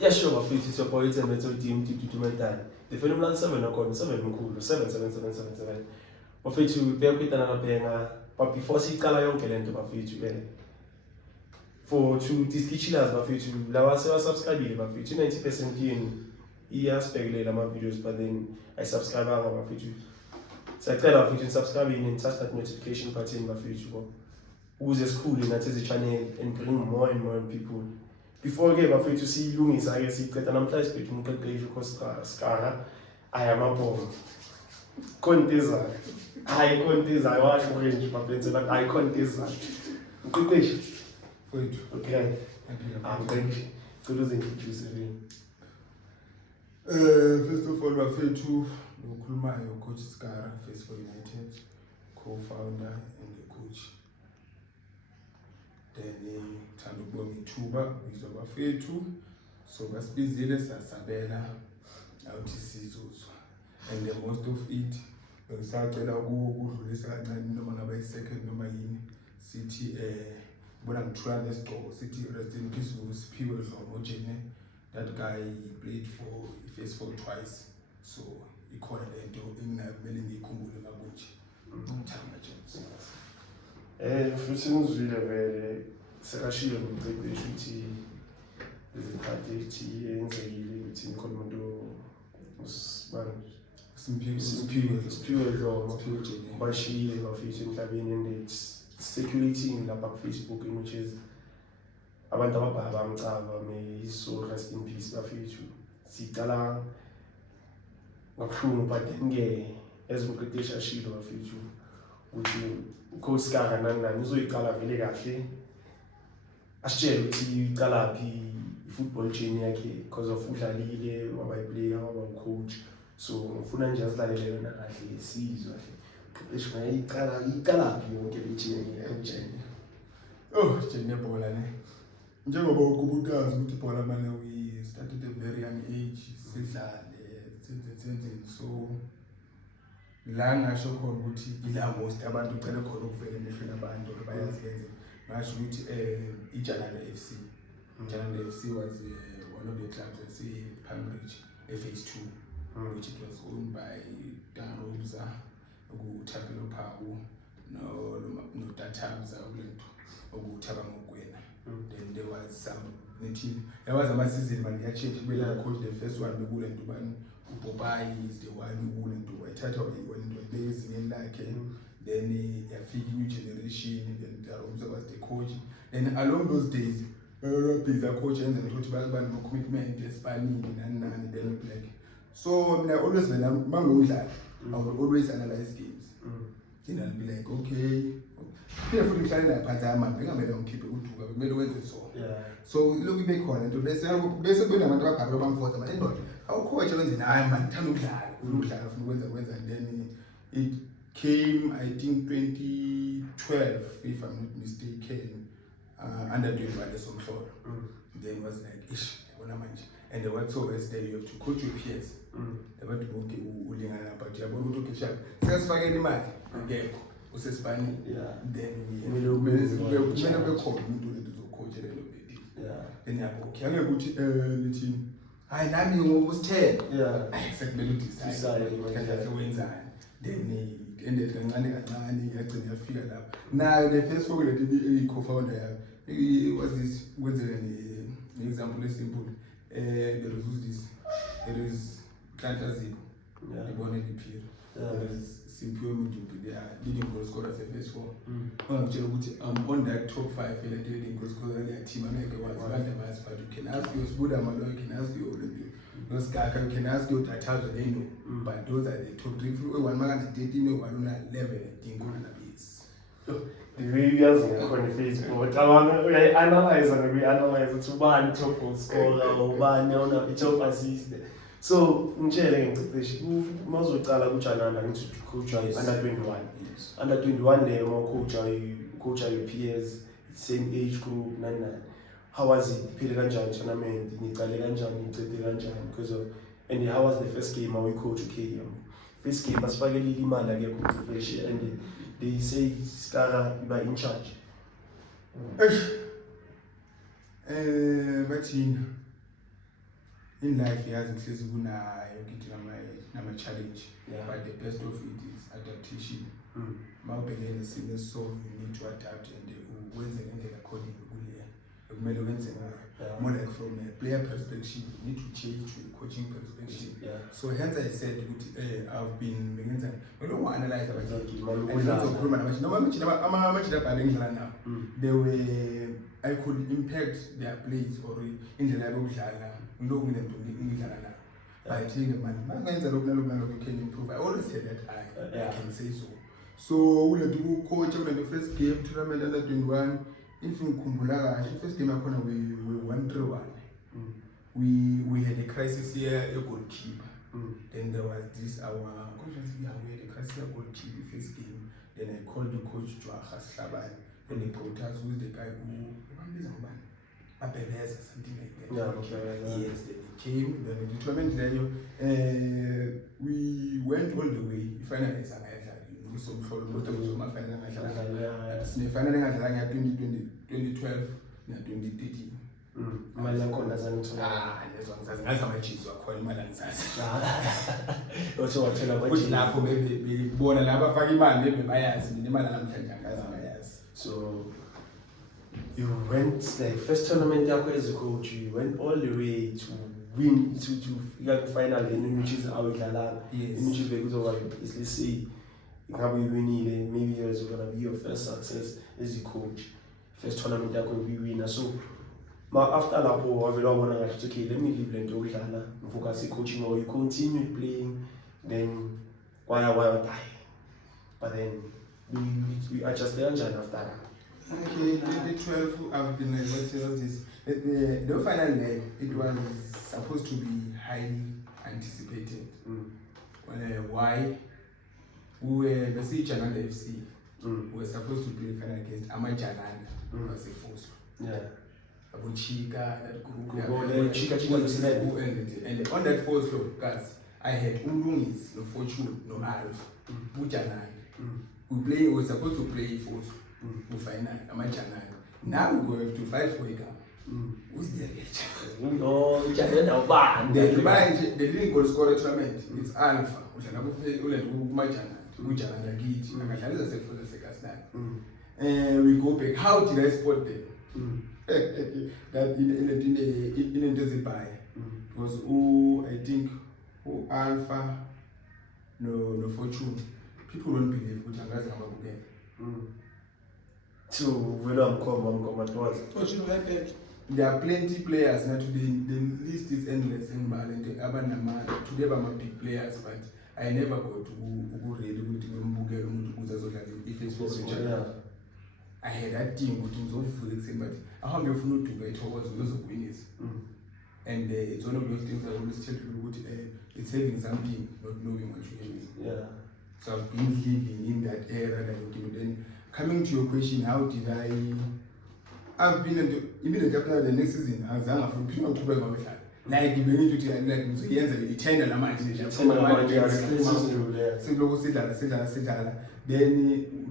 Yeah, sure, bafethu it's your boy it's Metal Team Tututumental. The phenomenal 7 akona 7 mkhulu 7777. Bafethu beyakwitana lapha but before siqala yonke lento bafethu for to discuss bafethu lawa subscribe bafethu 90% yenu iyasibhekelela ama videos but then I subscribe bafethu. Siyacela bafethu subscribe and touch that notification button bafethu ukuze sikhule nathi as a channel and bring more and more people. Before ke bafethu siyilungisa ke siqeda namhlanje sibethu umqeqeshi uSkara ayamabhomo. Konteza. Hayi konteza washo nje bafethu but hayi konteza. Umqeqeshi Wait. okay. Thank you. So those introduce me. First of all, bafethu ukukhulumayo coach Skara, Face for United, co-founder and the coach. Then thanda ukubonga ithuba bizwa bafethu so basibizile sasabela awuthi sizozwa and the most of it ngisacela ukudlulisa kancane noma ngaba i-second noma yini sithi bona ngithula nesigqoko sithi rest in peace uSiphiwe Dlomo Jene. That guy played for Face for twice, so ikhona lento engingamele ngiyikhumbule mabunje Thamba James. Futhi ngizwile vele sekashiye umqeqeshi ukuthi izikhathi eziyenzekile ukuthi ngikhona umuntu Simphiwe Dlomo bashiye bafethu emhlabeni and it's circulating lapha ku Facebook which is abantu ababhaka bamcaba may his soul rest in peace bafethu. Siqala ngabuhlungu but then ke ezimqeqeshi ashilo bafethu ukuthi ucoach Skara nani uzoyiqala vele kahle asitshela ukuthi iqala phi i-football journey yakhe because of udlalile wabayiplayer waba-coach so ngifuna nje azilalele yona kahle sizwe kahle uqeqeshi iqala phi yonke le journey Jene bola ne njengoba ukubutazi ukuthi ibhola manje we started at a very young age sidlale senzeni so la ngasho khona ukuthi ila most abantu ucela khona ukuvela emehlweni abantu bayazi lenze ngasho ukuthi iJalanda FC was one of the clubs that's in Cambridge phase 2 which it was owned by Darobza uThapelo Phawu no Tatabza ulento ukuthaba ngokwena. Then there was some there was a season when they changed when I coach the first one bekule nto bani uPopai is the one who into wathatha when base in like then yafika new generation and Darobza was the coach and along those days a coach and ukuthi bakubani no commitment espanini nani then black so mina always when I'm mangumdlali I will always analyze games and I'll be like okay kile futhi ngihlale la phansi ama bengamele ngikhiphe uduka bekumele wenze so lokhu bekhona into bese kunabantu ababhaka bamfota manje ndoda awukhoche wenze hayi man ngithanda ukudlala ufuna ukwenza and then it came I think 2012 if I'm not mistaken under 21 esomhlolo then was like ish yabona manje and the word so best day you have to coach your peers abantu bonke ulingana but yabona ukuthi okay sharp sesifakela imali ngekho usesibani then kumele bekhona umuntu lezocoach lelo baby then yabo okay angeke ukuthi lithini hayi nami ngobusithele sekumele udecide kanjani wenzani then ended kancane yagcina yafika lapha nayo the first one lethi i-co-founder yami was this kwenzeka ne-example simple there is Nhlanhla Zipho ibona liphira there is Simphiwe Mdubi they are leading goal scorers phase 4 ngitshela ukuthi I'm on that top 5 leading goal scorers their team angeke wazi abantu abazi but you can ask your Sbuda Malo you can ask your no Skaka you can ask your Tatazo they know but those are the top 3 one makana 13 one una 11 dingo na base the videos on Facebook abantu uyaanalyze ukuthi ubani top goal scorer ubani ona top assist so ngitshele ngiceceshi mawuzoqala kuJalanda ngithi coach under 21 leyo coach your peers same age group nani how was it iphile kanjani tournament niqale kanjani nicede kanjani because of and how was the first game how we coach KM first game basifakele imali akekho uqeqeshi and they say Skara you are in charge bathina in life yazi kuhlezi kunayo kithi nama-challenge, Yeah. but the best of it is adaptation. Mm. Mawubhekene nesimo esiso, you need to adapt and wenze ngendlela according kule ekumele wenze ngayo. Yeah. More like from a player perspective, you need to change to a coaching perspective. Yeah. So hence I said I've been bengenza analyze Exactly. they were, I could impact their plays or indlela yokudlala lokhu ngidlala nayo. I think man mangenza lokhu nalokhu you can improve. I always say that I can say so. So ulethu coach the first game tournament under 21, if ngikhumbula kahle first game yakhona we won 3-1. We had a crisis here, a goalkeeper. Then there was this our conference we had a crisis goalkeeper first game. Then I called the coach Jwaha Slabani. Then they brought us who's the guy who Abeleza, something like that. Yeah, okay. Yes, then he came, then the tournament we went all the way. Finally some follow my final 2012 na 2013. Imali yakhona zanithola. Lezo ngizazi amajizo akhona imali angizazi. Othi wathola Kuthi amajizo. lapho bebona laba afaka imali bebayazi mina imali namhlanje angazi abayazi. So you went like first tournament yakho as a coach, you went all the way to win to fika final which is awudlala. Yes. Which is bekuzoba is let's say ngabe uwinile, maybe it's going to be your first success as a coach. First tournament yakho uyiwina. So after lapho wavela wabona ngathi okay, let me leave lento yokudlala focus coaching, or you continue playing, then why die. But then we adjusted kanjani after that. Okay, 2012 I've been like what is this? The final day it was supposed to be highly anticipated. Why? We were the Jananda FC. We were supposed to play final against Jananda. Was a force. Yeah. About Chica, that group, Chica and on that force guys, I had Umrungis, no Fortune, no Alf, Bujanan. We were supposed to play force. We final Jananda. Now we have to fight for it. Who's the rich? No, Jananda. They didn't go score a tournament. It's Alpha. We go back. How did I spot them? That in a buy was I think Alpha, no Fortune. People don't believe which I'm again. So when I'm coming, there are plenty players now today. The list is endless and today I'm a big players, but I never go to really if it's for I had that team which was all but I have no to get towards those of winners. And it's one of those things I always tell people it's having something, not knowing what you're doing. Yeah. So I've been living in that era that then coming to your question, how did I've been immediately after the next season, I was from people to bring my like you need to like so he ends the eternal amount then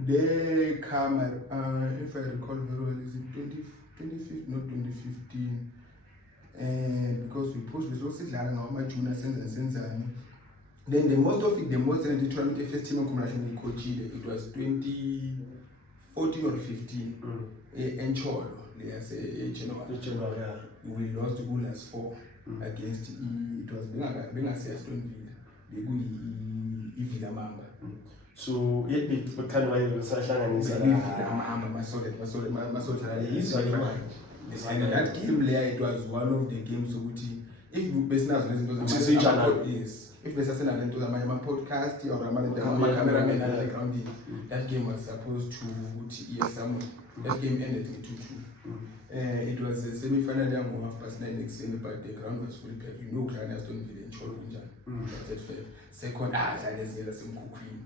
they come if I recall very well, is it 2015, not 2015, and because we pushed this also my junior sensani. Then the most in the tournament first team combination coach it was 2014 or 15 in Cholo. Yes, we lost the goal as 4 against it was being a Aston Villa. They go Villa Mamba. So it kind of like and that game there it was one of the games which if business is if business my podcast or my cameraman at the ground that game was supposed to that game ended in 2-2. It was a semi-final game of past 9 next year, but the ground was fully packed. You know, Klein has done in Cholo. That's fair. Second, that's the other queen.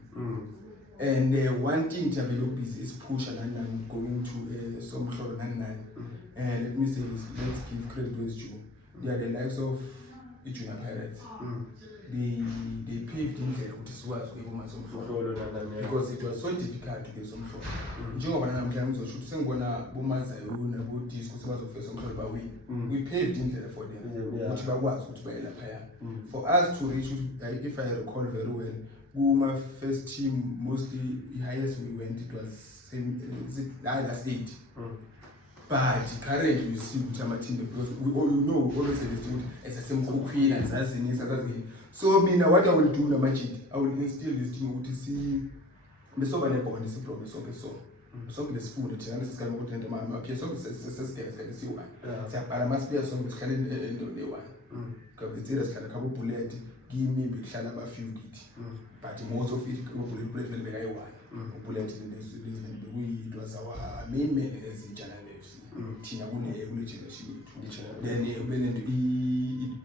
And one thing to develop is push and going to some sort of 99. Let me say this, let's give credit to They are the likes of Ichuna Pirates. they paved indlela ukuthi sikwazi ukuyibona somhlolo because it was so difficult ukube somhlolo njengoba namhlanje ngizosho ukuthi sengibona bomazayuna bodisco sebazofesa somhlolo bawini we paved indlela for them ukuthi bakwazi ukuthi baye lapha for us to reach if I recall very well kuma first team mostly the highest we went it was last 8 but currently we see ukuthi ama-team because we all know always say this esasemkhukhwini azazini sakazini so mina what I will do namajidi I will instill this team ukuthi si besoba nebhondi siprobe sonke lesifundo thina ngesikhathi ukuthi nto mama aphiya sonke sesigele siyi-1 siyabhala masibuya sonke sihlale endoni eyi-1 ngabe itsira sihlala khabo bullet kimi bekuhlala abafew kithi but most of it bullet vele bekayi-1 bullet it was our main ezintsha thina kule generation yethu then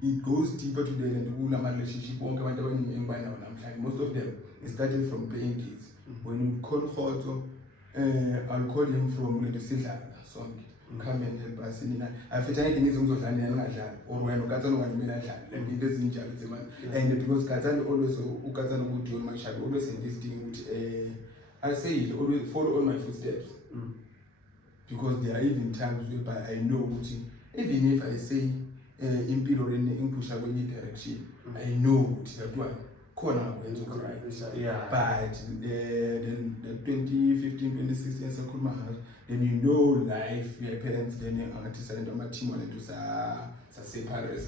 it goes deeper to the kulama relationship bonke abantu abaningi engibanayo namhlanje most of them started from playing kids when you call Khoto I'll call him from le sidlala sonke come and help us nina afetha ngeke ngizongizodlala nina ngadlala or wena ukatsana wena mina adlala like into ezinjalo zemali and because Katsani always ukatsana ukuthi on my shadow always insisting ukuthi I say always follow all my footsteps because there are even times whereby I know ukuthi even if I say impilo rene ingipusha kwenye direction I know ukuthi that one khona ngakwenza right but then the 2015 2016 sakhuluma ngayo then you know life your parents then angathi salento ama team walento sa separate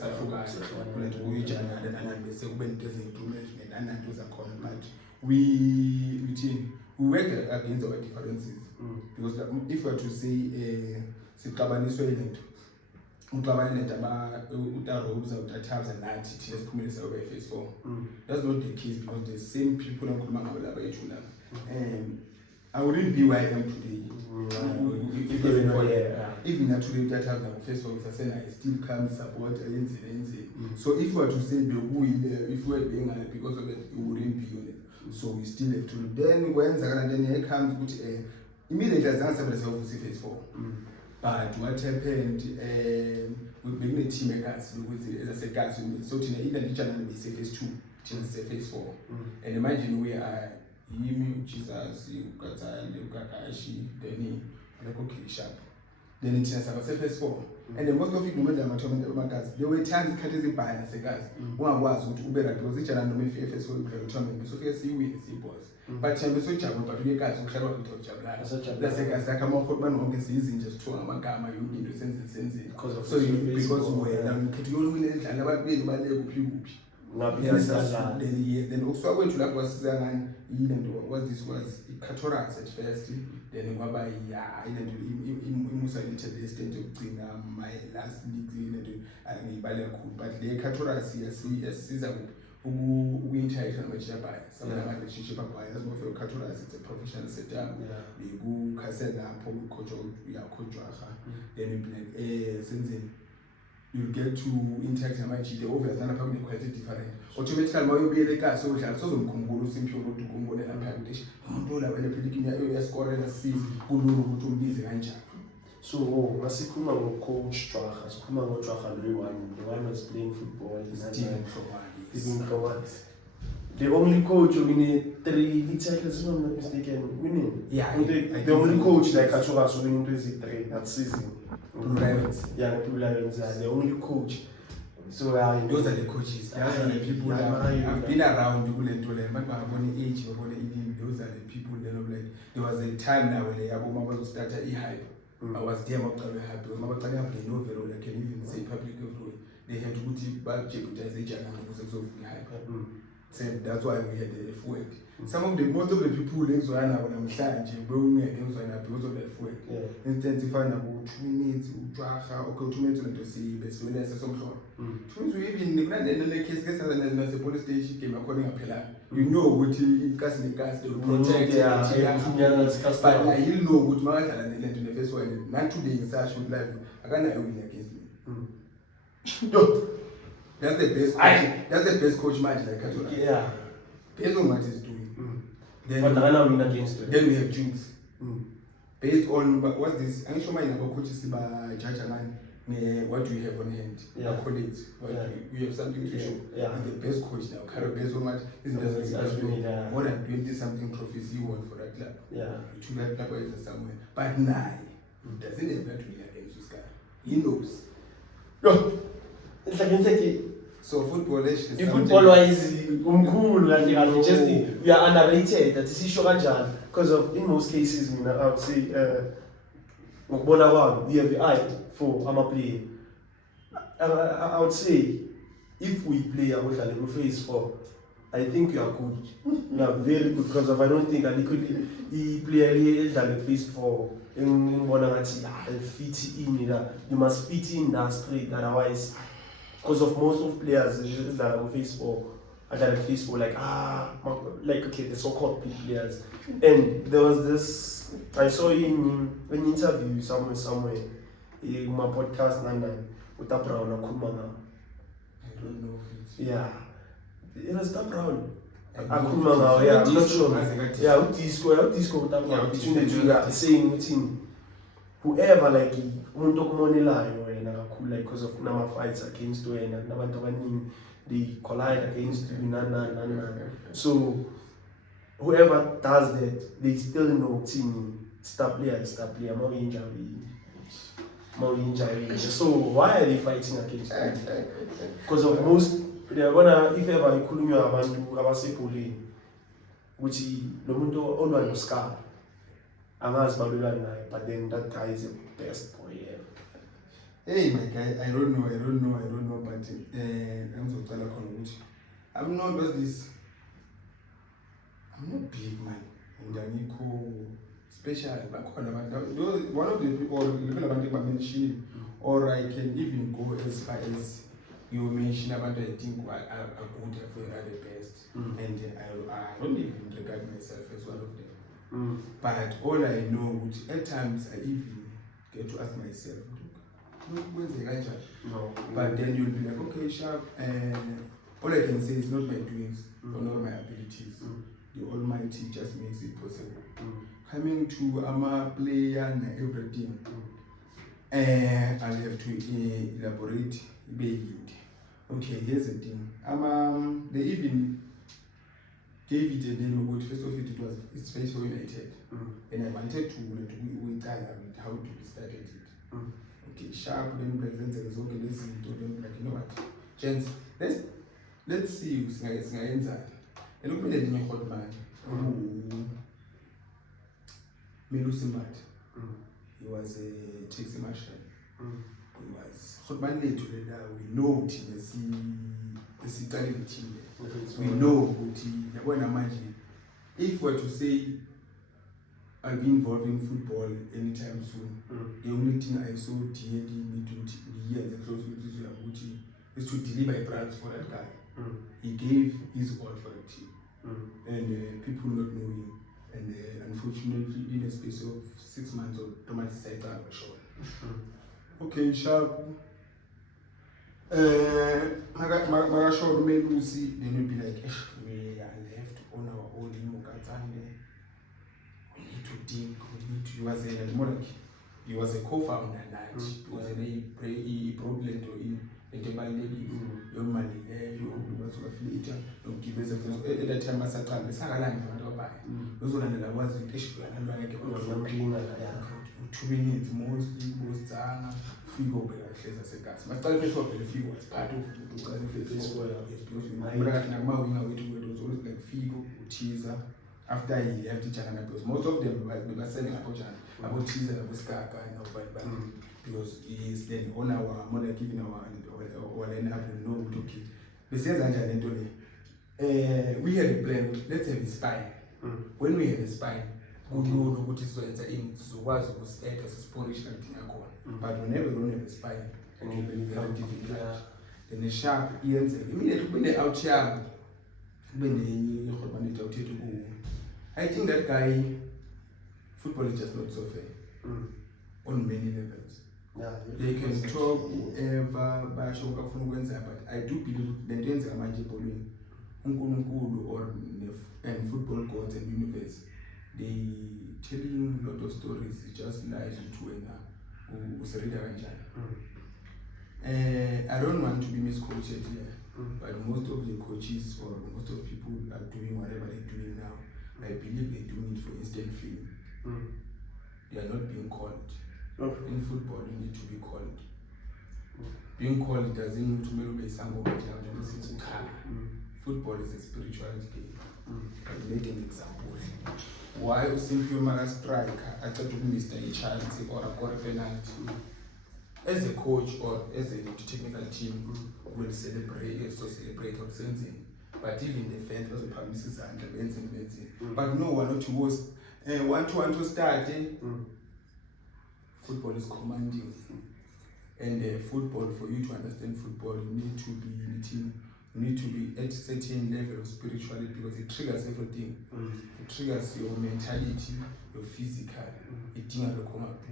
sahlukana kulento kuyijana nanani bese kube into ezimprovement nananto zakhona but we work against our differences because if we are to say sixabaniswe ilento uxabana lento utarobes utathabs nathi thina siphumelisa over phase 4 that's not the case because the same people engikhuluma ngabo laba yethu laba I wouldn't be where I am today even naturally utathabs nabo phase 4 sasena I still come support ayenzile so if we are to say bekuyile if we were being because of it it wouldn't be on it so we still have to then kwenzakala then here comes ukuthi immediately azange sebenze phase 4 but what happened bekune team ekasi ukuthi ezasekasi so thina ile ndijana ne phase 2 thina phase 4 and imagine we are yimi Jesus ukatsali ukakashi then like okay sharp then thina saba phase 4 and most of it nomedla amathombe amagazi there were times ikhathi ezibhala sekazi ungakwazi ukuthi ube right because ijana noma phase 4 ukudla uthombe so fike siwin siboss but thembe sojabula but uyekazi ukuhlala ukuthi ujabulana lasekazi akama khona bonke siyizinje sithiwa amagama yonke senzile so because wena ukhethe yonke indlela ababili baleke kuphi then ukuswa kwethu lapho wasiza ngani yile nto was this was Katoras at first then kwaba ile nto imusa limited extent yokugcina my last league into angiyibale kakhulu but le Katoras yasiza uku-interact namajabaya some relationship abaya as more Katoras it's a professional setup bekukhasela lapho ucoach uyakhojwaha then like senzeni you get to interact namajide obviously lapha kune quite different automatically mawuyobuyela ekhaya sodlala sozomkhumbula uSimphiwe ukuthi ukumbone lapha ukuthi umuntu la wena phela uyascore nasizi kululu ukuthi umbize kanjani so masikhuluma ngocoach Jwaga sikhuluma ngoJwaga the one was playing football Stephen Mhlowani the only coach winning 3 league titles if I'm not mistaken winning the only coach like Katoras winning 3 that season Blue Lions are the only coach so those are the coaches those are the people that have been around kulento le bakubona age babona inini those are the people that like there was a time now when yabo mama start hype I was there maqala hype because mabaqala hype no vero I can even say public they had ukuthi bajeopardize ejana ukuze kuzofika hype so that's why we had the effort some of the most of the people engizwana nabo namhlanje bewungeke ngizwana because of the effort instance ifana nabo 2 minutes uJwaga okay 2 minutes lento sibesibona sesomhlolo 2 minutes even kunale le case kesazana nase police station game akhona ngaphela you know ukuthi ikasi nekasi to protect but you know ukuthi makadlala nelento ne first one not today ngisasho live akanayo win against me that's the best coach. That's the best coach manje like Katoras based on what he's doing then but I win against then we have Jukes based on what's this angisho manje nabo coaches ba judge ngani what do you have on hand? Yeah. Colleagues, you have something to show. Yeah. He's the best coach now. Carlo based on what Yeah. more than 20 something trophies he won for that club. Yeah. He took that club away somewhere. But now, he doesn't have that win against this guy. He knows. Yo, it's like So football is football wise, umkhulu kanti just we are underrated. That is issue kanjani because of in most cases, I would say, ngokubona kwami, we have the eye for amaplayer. I would say, if we play abodlala phase 4, I think we are good. We are very good because of I don't think he play edlala phase 4. Ngibona ngathi fit in that you must fit in that straight, otherwise because of most of players that are phase 4 are phase 4 like okay, the so-called big players. And there was this I saw in an interview somewhere in my podcast with Brown akhuluma. I don't know if it's... Yeah, it was Brown. Akhuluma, yeah, I'm not sure. Yeah, Disco between the two guys saying within whoever like umuntu okumonelayo wena kakhulu like because of nama fights against wena nabantu abaningi they collide against you nana. So whoever does that, they still know team star player more injury. So why are they fighting against you? Because of most they are gonna if ever ikhulunywa abantu abasebholeni ukuthi lo muntu olwa no scar angazi balulana naye, but then that guy is the best boy ever. Hey my guy, I don't know, but ngizocela khona ukuthi I'm not big man and angikho special bakhona abantu one of the people abantu mention, or I can even go as far as you mention abantu I think are good are the best, and I don't even regard myself as one of them. But all I know, at times I even get to ask myself, No. but then you'll be like, okay, sharp. All I can say is not my doings or not my abilities. The Almighty just makes it possible. Coming to a player and everything, I'll have to elaborate. Okay, here's the thing. They even gave it a name of first of it was it's Face for United. And I wanted to tell them how to start it. Okay, sharp then presents and so okay, let's like you know what? Gents, let's see who's inside. And look at the hot man. Melusimat. He was a taxi marshal. He was hot man late today. We know team is Italian team. We know if we're to say I'll be involved in football anytime soon, the only thing I saw DLD me to years and close with this is to deliver a prize for that guy. He gave his all for the team, and people not knowing, and unfortunately in a space of 6 months or traumatized by a show. Okay, sharp. Magasho made Lucy, then you'll be like, we are left on our own in Mokatande. We need to think, he was a monarch. He was a co-founder that he was a problem to in the Bali, your money, you was affiliated, don't give us a at that time as a time, the Saralan, those were the ones with issue and like 2 minutes most Figo better as a gas. My third face of the Figo was part of the face for because it was always like Figo, Cheeser. After he left each other, because most of them were selling about cheese and about Skaka and but because he is then on our mother giving our end up and no okay. Besides Angelina, we had a plan, let's have a spine. When we have a spine, we know what is in so was act as a Polish but whenever we don't have a spine, and it will be very difficult. Then the sharp ears immediately when they out sharp when I think that guy football is just not so fair on many levels. Yeah, they can talk whoever but I do believe the things are magical or and football gods and universe. They telling a lot of stories, it just lies into who's read I don't want to be misquoted here, but most of the coaches or most of people are doing whatever they're doing now. I believe they're doing it for instant fame. They are not being called. In football, you need to be called. Being called doesn't mean to be something. Football is a spiritual game. I'll make an example. Why you simply a striker after to miss a chance or a penalty? As a coach or as a technical team will celebrate or something. But even the fans also promises and the but no one to host want to start. Football is commanding. And football, for you to understand football, you need to be in a team. You need to be at a certain level of spirituality because it triggers everything. It triggers your mentality, your physical. It thing will come up.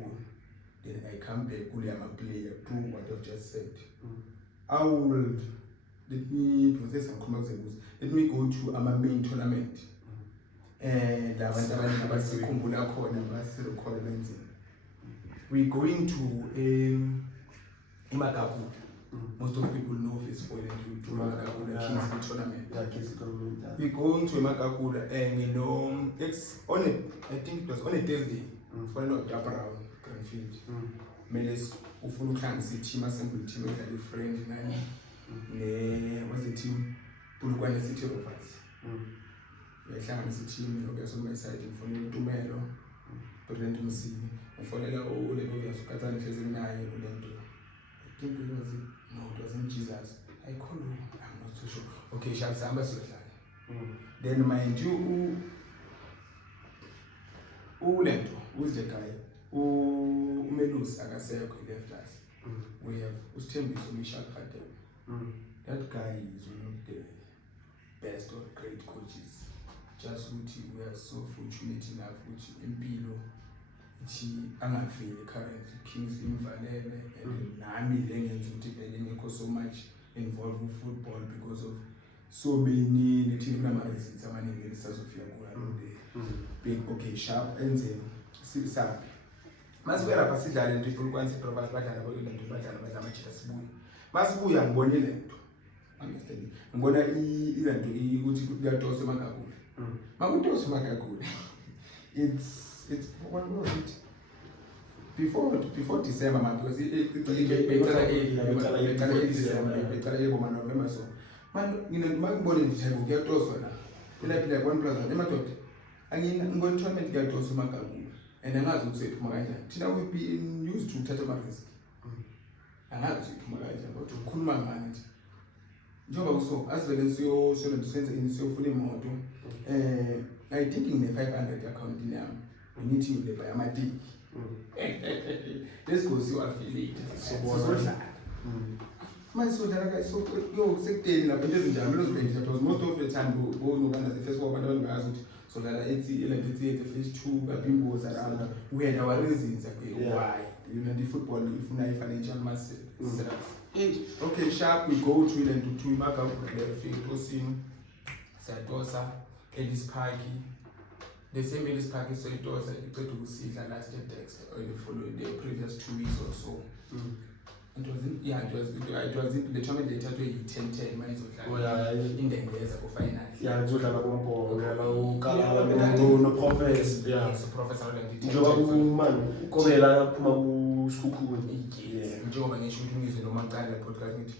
Then I come back, I'm a player, prove what I've just said. I will let me process some commentables. Let me go to a main tournament. And we're going to Imagaku. Most of the people know this for to Imagaku, King's tournament. We're going to Imagaku and you know it's on a I think it was on a Thursday. For not around Granfield. Meles ufuna ukhangisa team assembly team with a friend nani. Was the team Pulukwane City Rovers. Yahlanganisa team obvious on my side ngifuna uTumelo. President Msini. Ufonela uLebo Vyasukatana Hlezini naye kulento. I think it wasn't Jesus. I call him, I'm not so sure. Okay, Shamsamba Sudlala. Then mind you, Ulento, who's the guy? Umelus Agaseko left us. We have Ustembi Sumisha Kate. That guy is one of the best or great coaches. Just we are so fortunate enough which Impilo. I'm feeling currently Kings in Valere and Nami Lengen so much involved with football because of so many native memories in some ministers of your big okay sharp and then sharp. Maswera Pasidal and people once provide better about you to better about Machita Masbu and Bonilento. Understand? I'm gonna eat to go to Makaku. Makutos Makaku. It's what was it? Before December, man, because November, so man, you know, my body is having get also now. Like 1 plus 1, I mean, I'm going to try and get also Makabu, and then I would say to Magaja, Tina will be used to Tatama risk. And I would say to Magaja, but to Kulma manage. Job also, as well as your sort of sense in so fully model. I think in the 500 account in them. We need to buy my dick. Let's go see what I feel. So sad. My so that I so yo second up just in Jamelos range that was most of the time go no as the first one so that I see the first 2 bimbos around we had our reasons why you know the football if you have financial massive okay sharp we go to and to Imagaku the field Osim Sadosa Ellis Parky. The same Ellis Park so it was to see the last text or the following the previous 2 weeks or so. It wasn't it was the tournament they tried to 10 miles in the years of final. Yeah, it's like no profess. Yeah, so professor man, Kobela Pumabu Skuku. Yes, Joe and shooting is no man kind of podcast.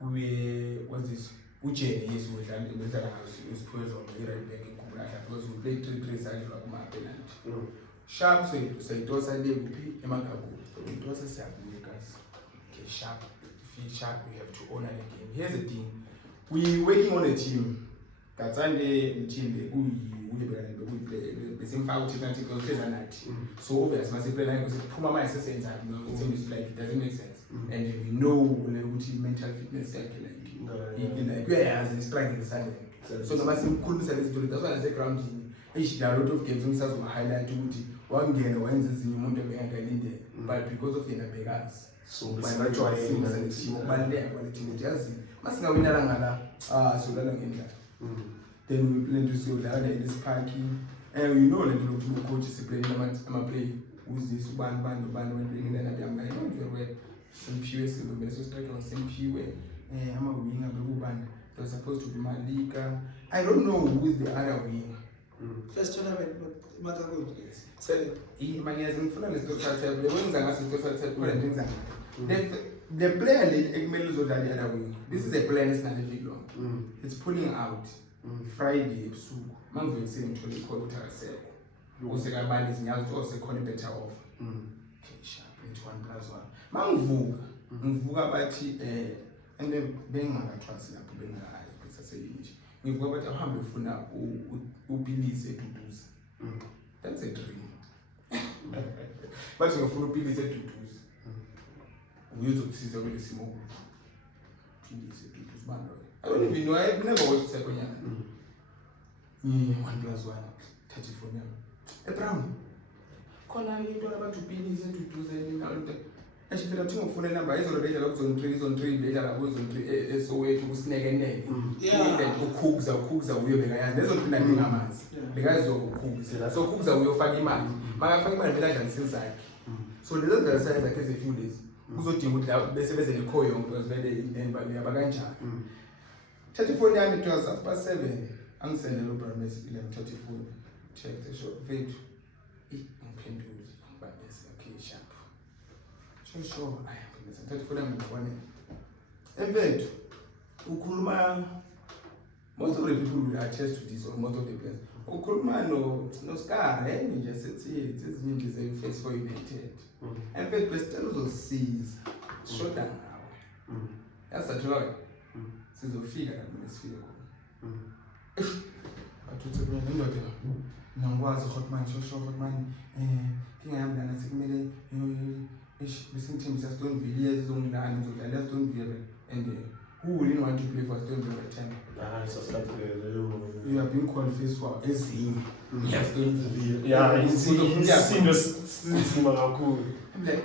We what's this? Ujeni is with the house is put on the back in Kubraka because we played 3 sides of my penalty. Sharp so it was a little bit Imagaku. It was a Sabukas. Okay, sharp. If you sharp, we have to honor the game. Here's the thing. We're working on a team. Katsande team we play the same foul team because there's a night. So obvious must play like Puma my sense it seems like it doesn't make sense. And we know mental fitness like where as it's practice Sunday. So the massive cool service to that's why I say ground there are a lot of games we start to highlight one game or instance in Monte Behind but because of the Vegas. So it's not trying then we plan to see the other in this parking and we know that the coach is playing I'm play who's this band when playing then I'm like not very well Simpiwe Silombe, so striker was Simpiwe, I'm a winger, Beruban, they're supposed to be Malika. I don't know who is the other winger. First tournament, but matter good. So, he managed to find the total the wings and assistants the player Egmel the other wing. This is a player that's not a big long. It's pulling out Friday, so man will say to the quarter said. Was the guy is now also calling better off. Okay, sharp, it's 1+1. Man Mvuga bati and then being on a translate to being a it's a saying. We've got a humble for now who believes it to do. That's a dream. But your full believes it to do. We use to see the really small. I don't even know, I've never watched second year. 1+1, 34 years. A brown. Kona into about to be easy to do the and she felt a phone number is already on tree, later I was on tree, so way to snag a name. Yeah, who cooks or will be there's not nothing a month. The guys who cooks, so cooks are will find man. My family village and inside. So the other side like a few days. Who's team would have basically a coil was very end by the Abagancha. 34 years, it was 7:30. I'm sending a little message 34. Check the show. Wait, can do it. But it's okay, sharp. Sure, I am 34 them funny. Event, Ukulma, most of the people will attest to this, or most of the players. Ukulma no scar, you just it's a face for United. And the Cristiano sees short down now. That's a joy. Says a figure that is figure. I told you, no was a hot man, so hot man, thing I am done as a minute. Listen to Mr. Stone Villiers on land, so I left Stone Villa, and who wouldn't want to play for Stone Villa 10? You have been qualified for SC. Yes, Stone Villa. Yeah, it's seen the cool. I'm like,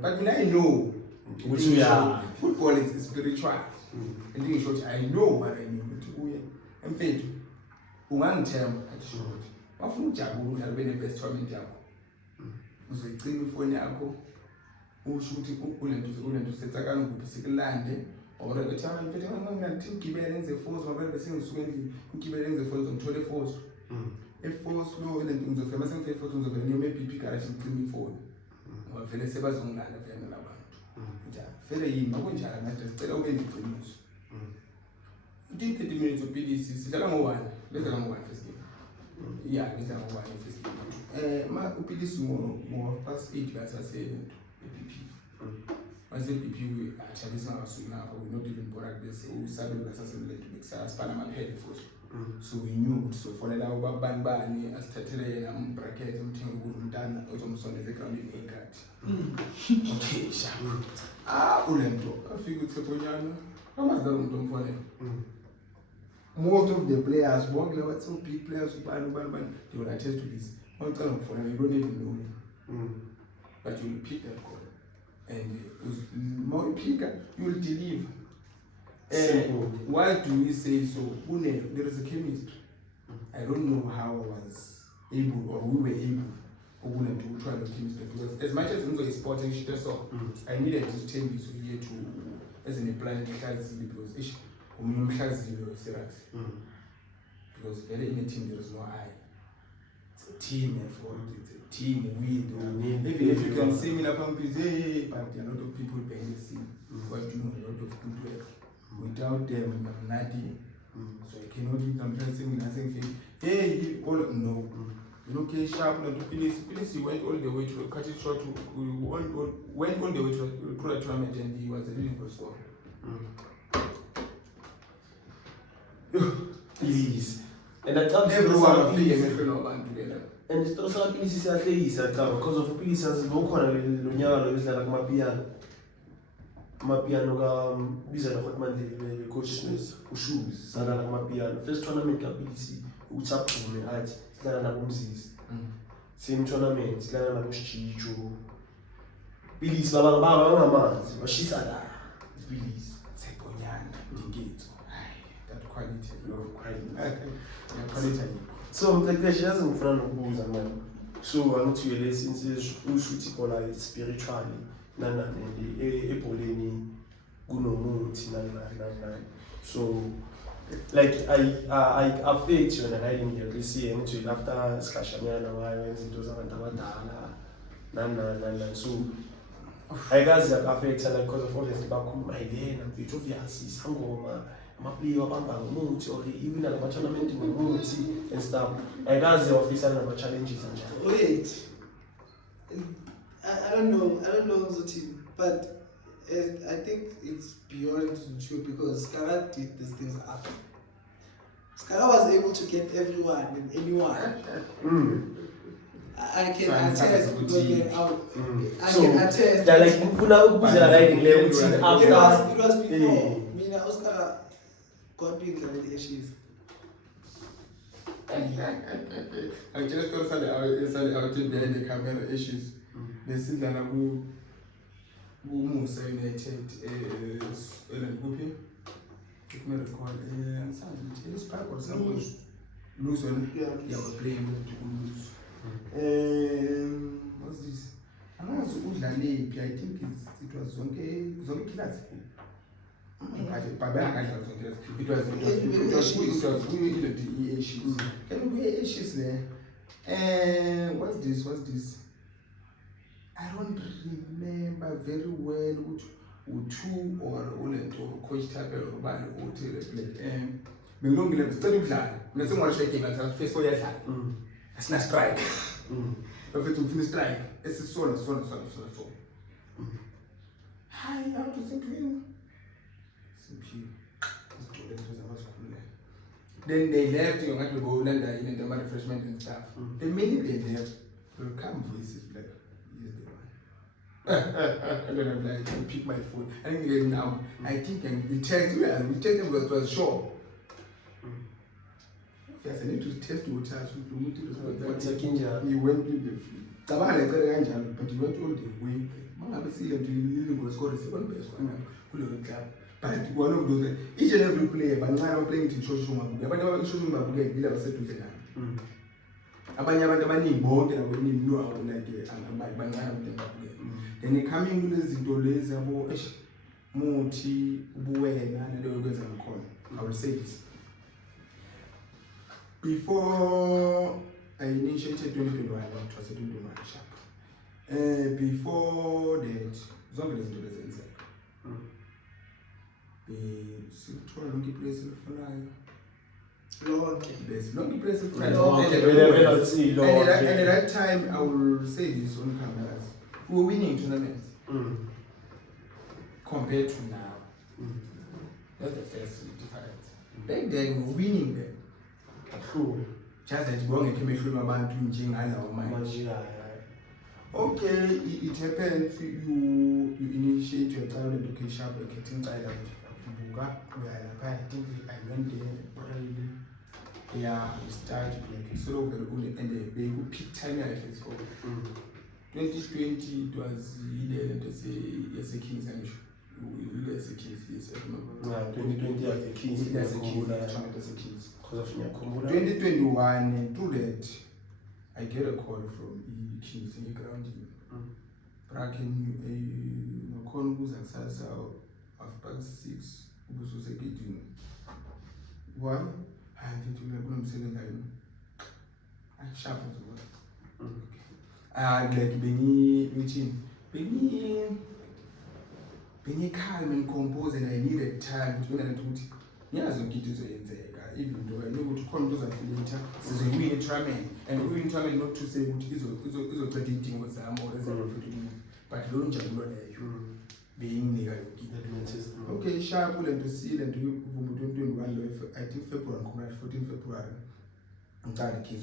but I know which we are. Football is spiritual. And in short, I know what I mean. I'm fair to one term at short. Often Jabu has been the best time in Jabu. So I clean before Yako, who shooting to set a gun with a land, or at the time, I think Kiberings the force of every single swing, Kiberings the force on 24th. If force low and things of famous and faithful of the new maybe pick I should clean before. Or Felicebas on land of Yanaba. Ferry, no one child, and just tell away the news. You didn't 30 minutes of PDC, let them one, let them one first game. Yeah, let them one first game. My PDC more past 8 as I said, the PP. I said PP, we actually saw us now, but we not even bought this, we started with us to make us Panama head first. So we knew, so for the Lava Bani, as Tatele and bracket, and thing would done, also on the ground in cat. Okay, sharp. Ulento, I figured Sepojano, how much don't for them? Most of the players, walking about some big players, they will attest to this. One time for them, you don't even know me. But you will pick that call. And more picker, you will deliver. Why do we say so? There is a chemistry. I don't know how I was able, or we were able, to try the chemistry. Because as much as I'm going to sport, I needed to change this year to, as in a plan, because serious. Because very in a team there is no I. It's a team effort, it's a team win. Maybe if you can see me like but there are a lot of people behind the scene who are doing a lot of good work. Without them, I'm nothing. So I cannot be complaining nothing. Hey, all no. You know, okay, sharp, not to finish. He went all the way to cut it short. Went all the way to a tournament, and he was a really good scorer. Please. And I tell everyone together. And it's also a piece at least because of police as no corner in Lunyalo is like Mapiano Bizarre Hotman, the coaches who shoes, Sana Mapiano. First tournament ability, which up to me at Lana Bumsis. Same tournament, Lana Bushichu. Billy's Baba, but she's a Billy's Seponyan, the gate. That quality. So, the question is in front of Booza, man. So, I'm to your lessons, who should people like spiritually, nanani ebholeni kunomuthi nani. So like I affect yona la ngiyakisiye ngithi after sikhashanyana ngayo izinto zabantu abadala nani. So ayikazi affect like because of obviously bakhuluma yena mfethu obvious isangoma amaplayer abamba ngomuthi or even la tournament ngomuthi and stuff. Ayikazi official nama challenges njalo. Wait. I don't know the team, but I think it's beyond true because Skara did these things up. Skara was able to get everyone and anyone. I can attest because they're out. I can attest. Yeah, like kuna ukuzela riding level after. It was before. Mina Oscar got being the issues. I just got started out behind the camera issues. Besidlala Musa United Ellen Whoopi. It may recall Ellis Park or something. Lose on yeah, we're playing to lose. What's this? I don't know I think it was Zonke Killers. It was the issues. Can we issues there? What's this? I don't remember very well two or coach type or band or like belonging to study plan. Nothing more shaking as a face for your time. It's not strike. If it will finish strike, it's a so. Hi, how to think to him? Then they left, you have to go and in the refreshment and stuff. The minute they left, will come voices like, yes, and then I'm like, I pick my phone. And then now, I think we text them because it was sure. Yes, I need to test your child to move to the hospital. He went to the but he went all the way. Mama, see them to score the second best one. But one of those, each and every player, but now I'm playing to Shoshuma. But I was showing my book, I said to them. Abanye bonke abanimu like bangana then coming izinto lezi yabo muthi ubuwena nento yokwenza ngakhona. I will say this before I initiated 2021 it was 2021 sharp. Before that zonke lezi zinto bezenzeka sithola lonke iplace elifunayo there's long place and at that time I will say this on cameras, we were winning tournaments compared to now. That's the first difference. Back then we were winning them. True. Just that we only came through about okay, it happens you initiate your child education by getting Thailand. I think I went there probably. Yeah, we started like sort of and they would pick time effects for 2020 it was the Kings and yes, 2020 as the Kings. 2021 to that I get a call from Kings in the ground Bracken a Congo success after 6 why? I think you are going to say that I'm sharp as well. Like Benny calm and compose, and I needed time to learn to even though I know to compose and later, so we win Tramen, and we win Tramen not to say what is predicting what I'm or but don't just being near. Okay, sharp and to see and do 21, I think February, 14 February. We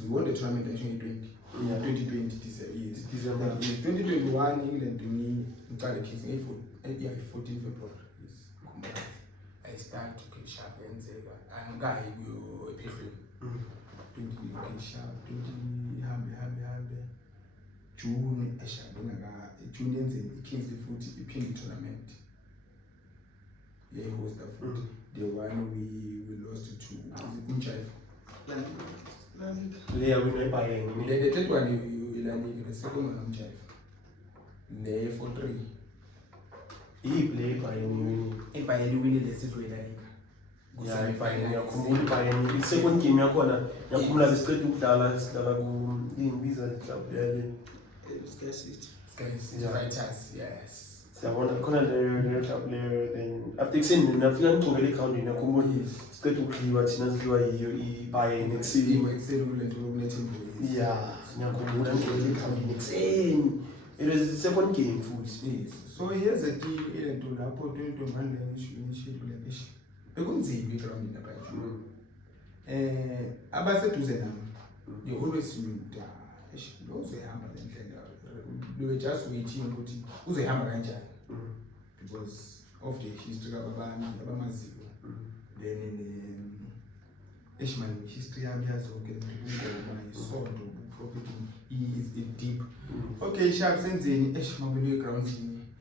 won the tournament in 2020 December. 2021 England to me entire kids 14 February. I start to get sharp and say I'm guy you a different 20 sharp 20 hambe June a sharp juniors and Kingsley foot pin tournament. Yeah, host the foot. The one we lost to Kunchai. They are winning by the third one you the second one I'm Jive. They for 3. Iplay Bayern. iBayern winile lesizwe la liga. Yeah, iBayern ngiyakhumbula iBayern. I-second game yakhona ngiyakhumbula besiqeda ukudlala sidlala ku ibiza club yale. Sky City. Sky Fighters, yes. Siyabona khona leyo club leyo then after kuseni nafika ngicongela i-ground ngiyakhumbula siqeda ukudliwa thina sidliwa yiyo iBayern ekuseni. Ekseni kulento lokunethi Yeah, ngiyakhumbula ngicongela i-ground ekuseni. It was the second game futhi. yes. So here's a team ilento lapho into ngale initiative lekish. Bekunzima iground lapha. Abaseduze nami. They always knew that lo uzohamba le ndlela. They were just waiting ukuthi uzohamba kanjani. Because of the history abamaziyo. Then Ishman history yami yazonke ngibungoma isonto profit is deep. Okay, sharp senzeni eshimabele ground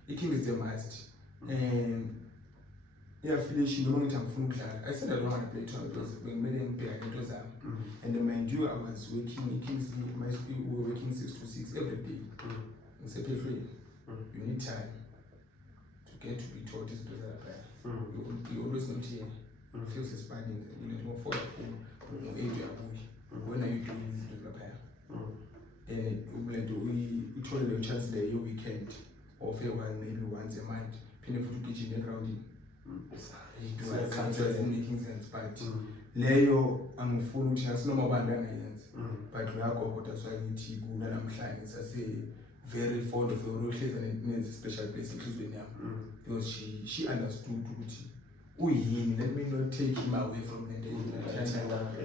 iking is the must. Affiliation noma ngithi angifuna ukudlala. I said I don't want to play tournaments bengimele ngibheka into zami. And mind you I was working Kingsley my school we were working 6 to 6 every day. Ngisephelweni. You need time to get to be taught izinto zalapha. You always not here. Feels inspiring. You know more for no age yabuyi. When are you doing izinto zalapha? Then we told the chance there your weekend or fair one maybe once a month. Phinde futhi ugijime grounding. Making sense but leyo angifuni ukuthi asinoma abantu angayenzi but ngakho kodwa swayithi kunamhlanje sase very fond of Rohleza nezi special place enhlizweni yami because she understood ukuthi uyini let me not take him away from the day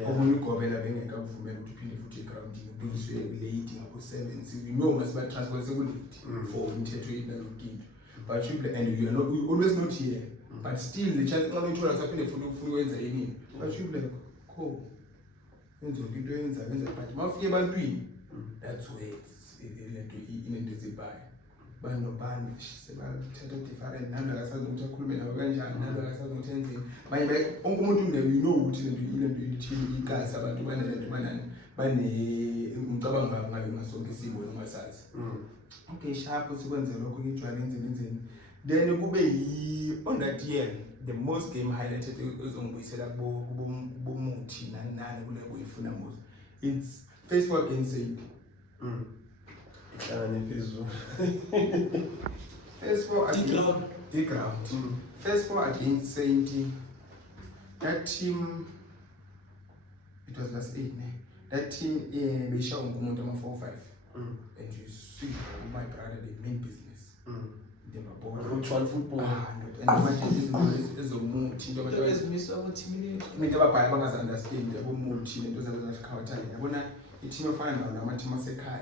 omunye ugobela bengekavumela ukuthi uphinde futhi grounding because we late ngabo 7 you know masiba transport sekulate for umthetho yinalogido but and you are not we always not here. But still, the chance not to us happen if you ends any. But you like, cool. But that's where it's in the buy. But no banish, about different numbers as a Kuman or another as a tension. My back, Uncle, you know, what you guys about one and okay, sharp was when the local trainings. Then on that year, the most game highlighted is on Bumuti and it's Facebook insane. Facebook ground. Facebook against Saint. That team, it was last 8. That team, they show on 4-5. And you see, my brother, the main business. Roach one football. And the is a multi. There is miss our team. Me never buy one as understand the multi and those are counter. I want a team of final, I'm a team of Sekai,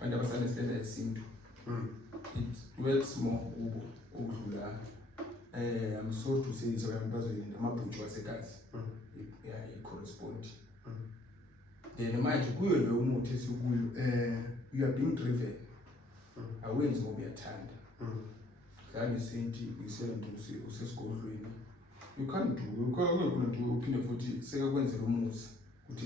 and there was understand that it seemed it works more. I'm sorry to say it's a Brazilian, I'm a butcher as a guys. Yeah, it corresponds. Then mind you are being driven. A wins will be attained. That is saying you said to school. You can't do, you can't do opinion for the second Wednesday moves. But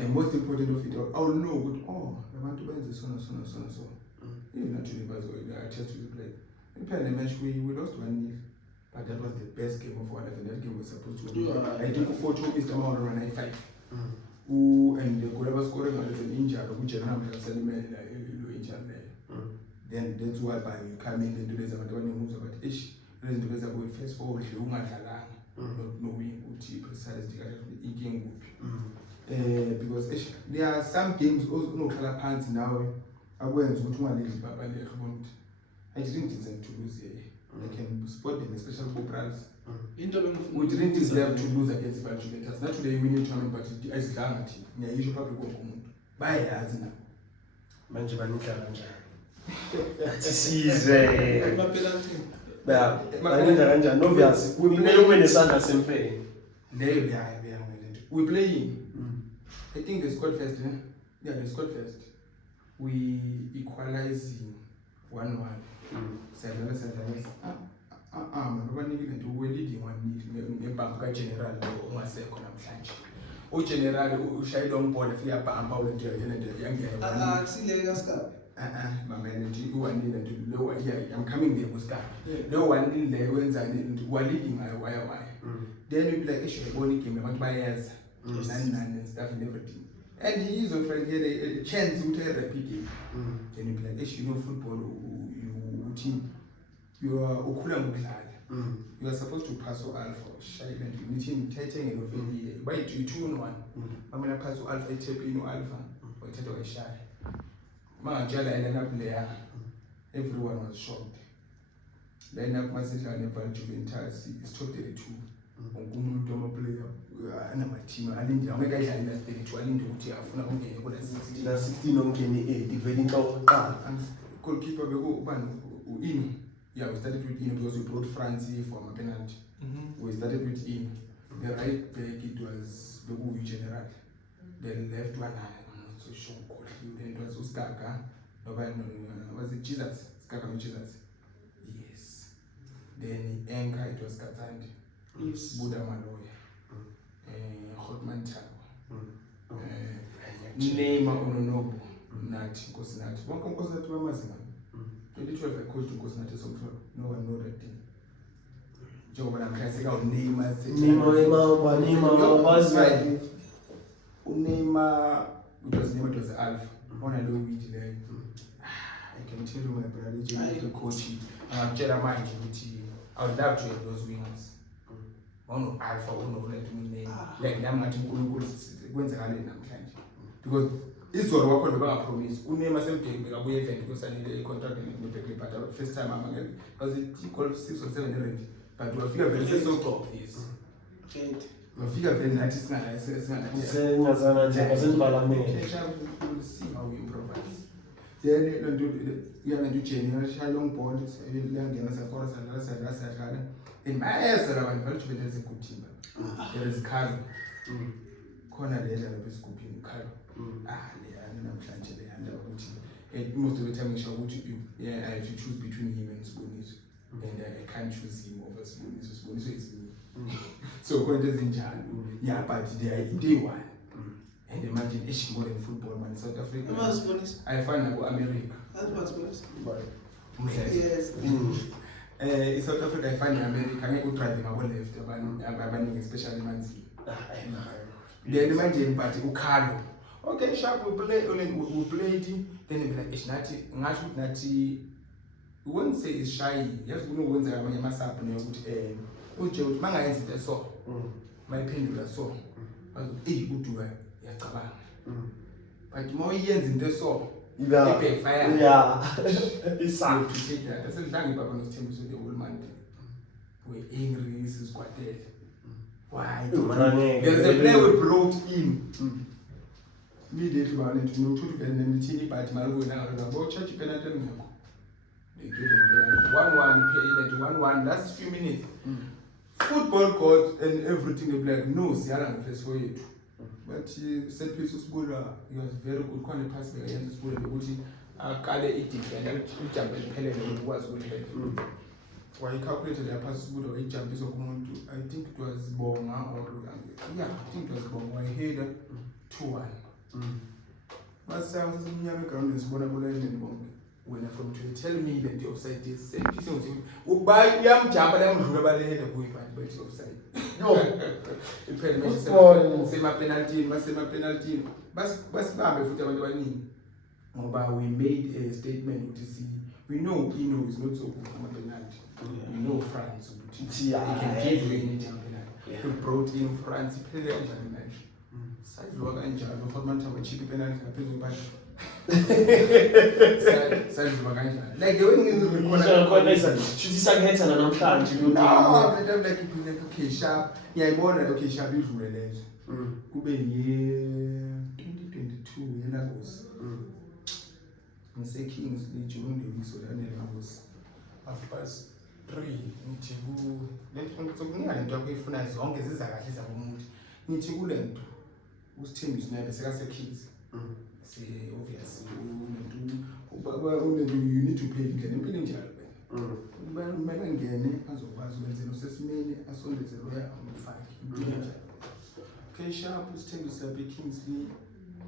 the most important of it, I'll know what I want to buy the son. You naturally I just to play. In the match we lost 1-0. But that was the best game of our life, and that game was supposed to be. I took a photo of Mr. Mauro on 95. And the Kuraba scoring was an injury, which I am injured there. Then that's why you come in and do this about when you move about ish. Then do this about first forward, you not knowing what precise the game group. Because there are some games also no color pants now. I went to one little papa. I didn't deserve to lose here. I can spot them, especially for brands. We didn't deserve to lose against the Juventus. Not today winning tournament, but as guarantee. Yeah, you should probably go home. Bye, as now. Manjibanika Ranja. This is a Ranja. Novias. We may win the sun the same thing. There we are. We playing. I think the squad first, yeah, the squad first. We equalizing 1-1. Nobani into we leading 1-0 ngebhanka general ongasekho namhlanje ugeneral ushayile ongbona fika yabhamba ulento yangena akusileka sikabi. Mamela nje uwanile nje lo I'm coming there kusikhathi lo wanile le wenzani walidi ngayo waya then you be like ishayibona igame abantu bayenza nani and stuff and everything and he is a friend here a chance to a rapid game then you be like you know football you team you are ukhula ngokudlala you are supposed to pass alpha shayile nje meeting thethe ngelofeli bayithi 2-1 mamela pass alpha ethepini alpha wayithetha wayishaya Manjala ended up there. Everyone was shocked. Then up Masidla Nepal Juventus is top 32. Ungumu player and a team. I didn't know I didn't 32. I didn't do it. I found out 16 on Kenny 8. Defending and goalkeeper we go one in. Yeah, we started with in because we brought Francie from a penalty. We started with in. The right back it was the Wu General. The left one I'm not so sure. Then it was Uskaka, was it Jesus? Skaka no Jesus. Yes. Then Enka it was Katandi. Yes. Buddha Maloya. Hotman Tawa. Neymar Ononobu. Nati Kosnati. One Kosnati Wamazima. 2012 I coached Kosnati so no one know that thing. Joe when I'm classic out Neymar. Neymar was right. Neymar it was Alpha. On a low beat there. I can tell you my brother Jimmy the coach. I'm Jeremiah Jimmy. I would love to have those wingers. One Alpha, one of let me like them not in because it's what work on the promise. Uname myself take a way because I need a contract and take but first time I'm going because it called 6 or 7 range. But we figure very so top is. We figure very nice now. I say we'll see how we improvise. Then we are going to change long bodies. We will learn as a chorus and as a in my ass around virtually there's a good team. There is Carlo. Corner there and a scoop in Carlo. I'm trying to and and most of the time I have to choose between him and Spoonies. And I can't choose him over Spoonies. Spoonies is me. So when there's in Jan, yeah, but they are day one. And imagine it's more than football man South Africa. I find out America. That's what's yes. In South Africa I find America I go driving I will left especially Man City. Then imagine but Carlo. Okay, sharp we play it, then it be like it's not we won't say it's shy. Yes, we know when there are many mashup ukuthi mangayenza into so mayiphendula so uduwa yacabanga but moyenza into so backfire isang to take that asedlange baba noSthembiso the whole month we angry is kwatele why there is a player we brought in immediately one into no to the meeting but malugo na go church penalty ngakho they give them 1-1 pay that 1-1 last few minutes football court and everything they be like no siyala ngefirst for yethu but set piece usibula he was very good khona pass back yenza usibula ukuthi aqale idefend ujump eliphelele ukwazi ukuhleka why calculated the pass usibula wayijump isokumuntu I think it was Bonga or yeah I think it was Bonga wayiheda 2-1 masangu sesimnyama ground esibona bola endeni bonke wena from to tell me that the offside is set piece ukuthi ukuba iyamjumpa la mdlula baleheda kuyibhani but offside no iphela manje sema penalty basibambe futhi abantu abaningi ngoba we made a statement ukuthi we know is not so good ama penalty we know France ukuthi can give you any penalty we brought in France iphele kanjani manje sajwa kanjalo futhi manje abachiphi penalty ngaphezulu bathi sajwa kanjani like the way khona shuthi sakhetha namhlanje like okay sharp ngiyayibona okay sharp idlule lezo kube ye 2022 yeLagos ngise Kings League undewiso la neLagos afpas 3 ngithi ku lento sokuninga lento yakho ifuna zonke zizakahle zabomuntu ngithi kulento uSthembiso naye bese kase Kings obviously you need to pay indlela empilo njalo kumele ngene azokwazi ukwenza nosesimeni asondeze loya amfaki okay, Sharp usithembisa Kingsley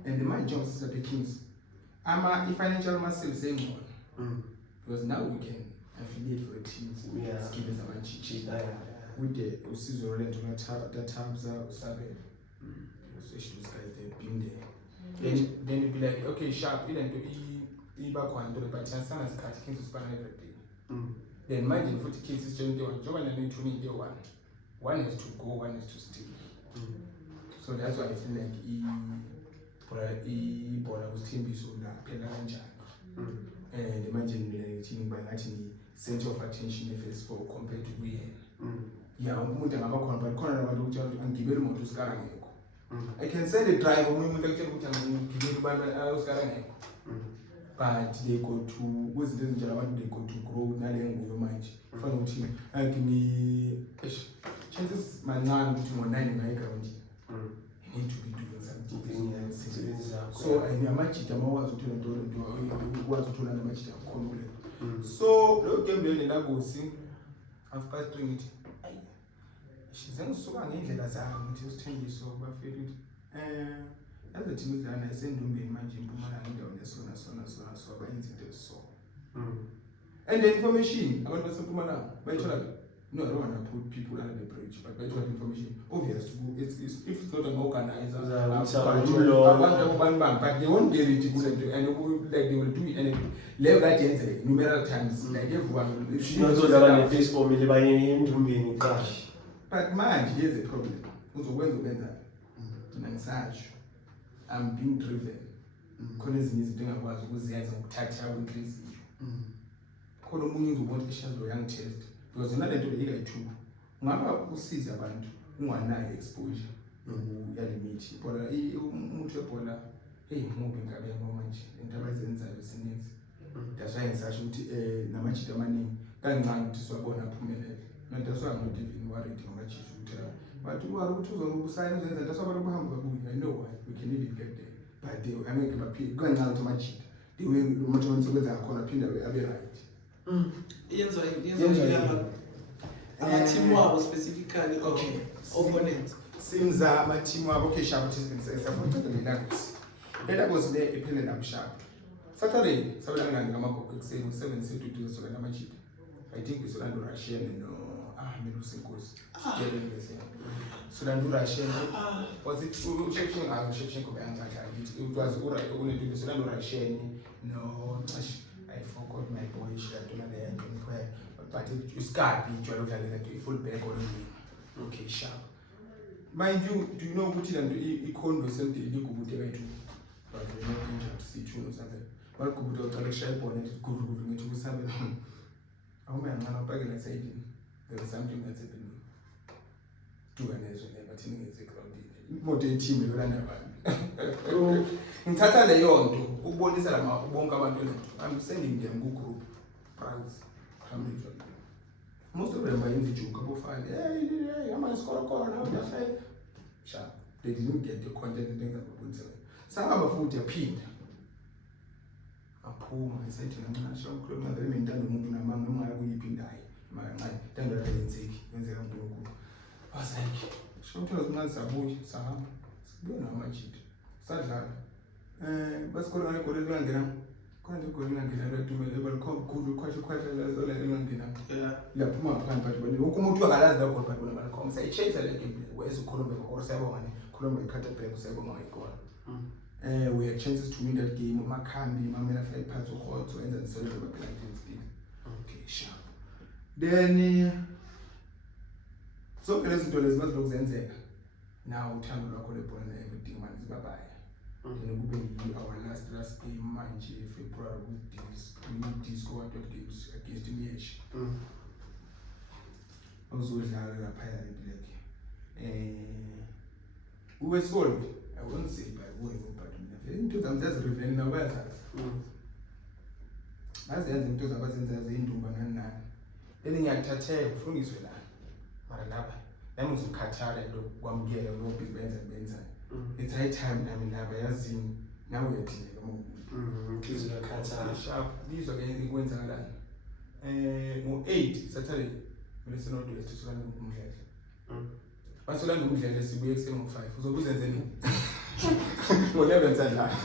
and my job is Kings. I-financial muscle sengcono because now we can affiliate for a team skills amantshitshi kude usizo Rolento Tabza usabe because those guys they've been there. Then you'd be like, okay, Sharp, ilento iba khona into but sana sikhathi Kings usipana every day. Then manje futhi Kings is joined one njengoba nale-2 into one has to go, one has to stay. So that's why I feel like ibhola usithembiso laphela kanjani. And imagine mina ngithini bangathi ni center of attention first for compared to kuyena. Yeah, umuntu angaba khona but khona nabantu ukuthi angigibele imoto usikara ngekho. I can send a driver umuntu akutshela ukuthi angigibele abantu usikara ngekho. But they go to kwezinto ezinjalo abantu they go to grow nale nguyo manje. Kufanele ukuthi ngini chances mancane ukuthi ngo9 ngayiground. You need to be doing something. So amajita mawazi uthola into ukwazi uthola namajita akhonule. So lo game leli lakusi after doing it zengisuka ngendlela zami ukuthi usithembiso bafeli ukuthi team izana isendumbeni manje impumalanga indawo nesona so abayenza into eso. And the information abantu basempumalanga bayithola. No, I don't want to put people under the bridge, but by the information, obvious. It's if it's not an organizer, but they won't get it and like they will do it and level that ends numerous times. Like everyone, but man, here's the problem. I'm being driven. Because things about young test. Because another to the ego too. Ngaba usiza abantu unganayo exposure yalemithi. Bona umuntu ebona mubi ngabe manje into abazenzayo sininzi. That's why ngisasho ukuthi namajita amaningi kancane ukuthi siwabona aphumelele. That's why I'm not even worried ngamajita ukuthi but uwari ukuthi uzobusayina uzenza that's why abantu bahamba babuya. I know why we can even get there. But they angeke baphile kancane ukuthi amajita. They will much want to kwenza khona phinda abe right. Yenzo team wabo specifically okay opponent simza ama team wabo okay Sharp sisafuna Lagos Lagos le iphele la Sharp Saturday sabelanga ngamagogo ekuseni 7:32 sola namajita. I think it's Orlando Russian no Melu Senkosi Stellen bese Orlando Russian was it Shevchenko beanga it was alright ukunento Orlando Russian no I forgot my boy Shadula there but it's got be to look at the full back on me. Okay, Sharp. Mind you, do you know what you do? You can't do something you could do, but you're not injured to see two or something. What could do a sharp on it? Good me to something. Oh man, I'm not back and saying there is something that's happening. Two and as never telling is a crowd. More than team, you run about. In Tata Leon, who bought this I'm sending them good group prize. Most of them are in the joke about fine. Hey, I'm going to score a call now. Just say, Sharp. They didn't get the content and things that we put in. Some of them are pinned. A poor man said to them, I'm sure I'm going to move in among them. I will be die. My then they're getting sick when they have no good. I was like, sometimes months are boy, Sam. Don't know much it. Sad lad. What's going on? I go to London. Quando correndo anche nel tuo come quasi la zona dell'angina la prima parte per come tu alla da col per una come sai c'è sai che questo Colombia con Sebo mani Colombia cut per Sebo mani con we had chances to win that game Makambi Mamela flight pass of hot to end and sell the planting speed. Okay, Sharp. Then so let's do this much looks zenze now time to call the ball and everything man is bye bye. And we will our last game March February with this scored games against the Miech. Also la paya like we were scored. I won't say by way but into them just revenge now where's as the end of abazenza zindumba nana then ngiyathathe ufungizwe la mara lapha nami ngizokhathala lo kwamukela lo benza it's high time nami laba yazini nawe uyadinga inhliziyo yakhathala Sharp these again ikwenzakalani ngo8 Saturday mina sinodwe sisona umdlalo masolanda umdlalo sibuye kuseni ngo-5 uzokuzenze nini ngo-11 sadlala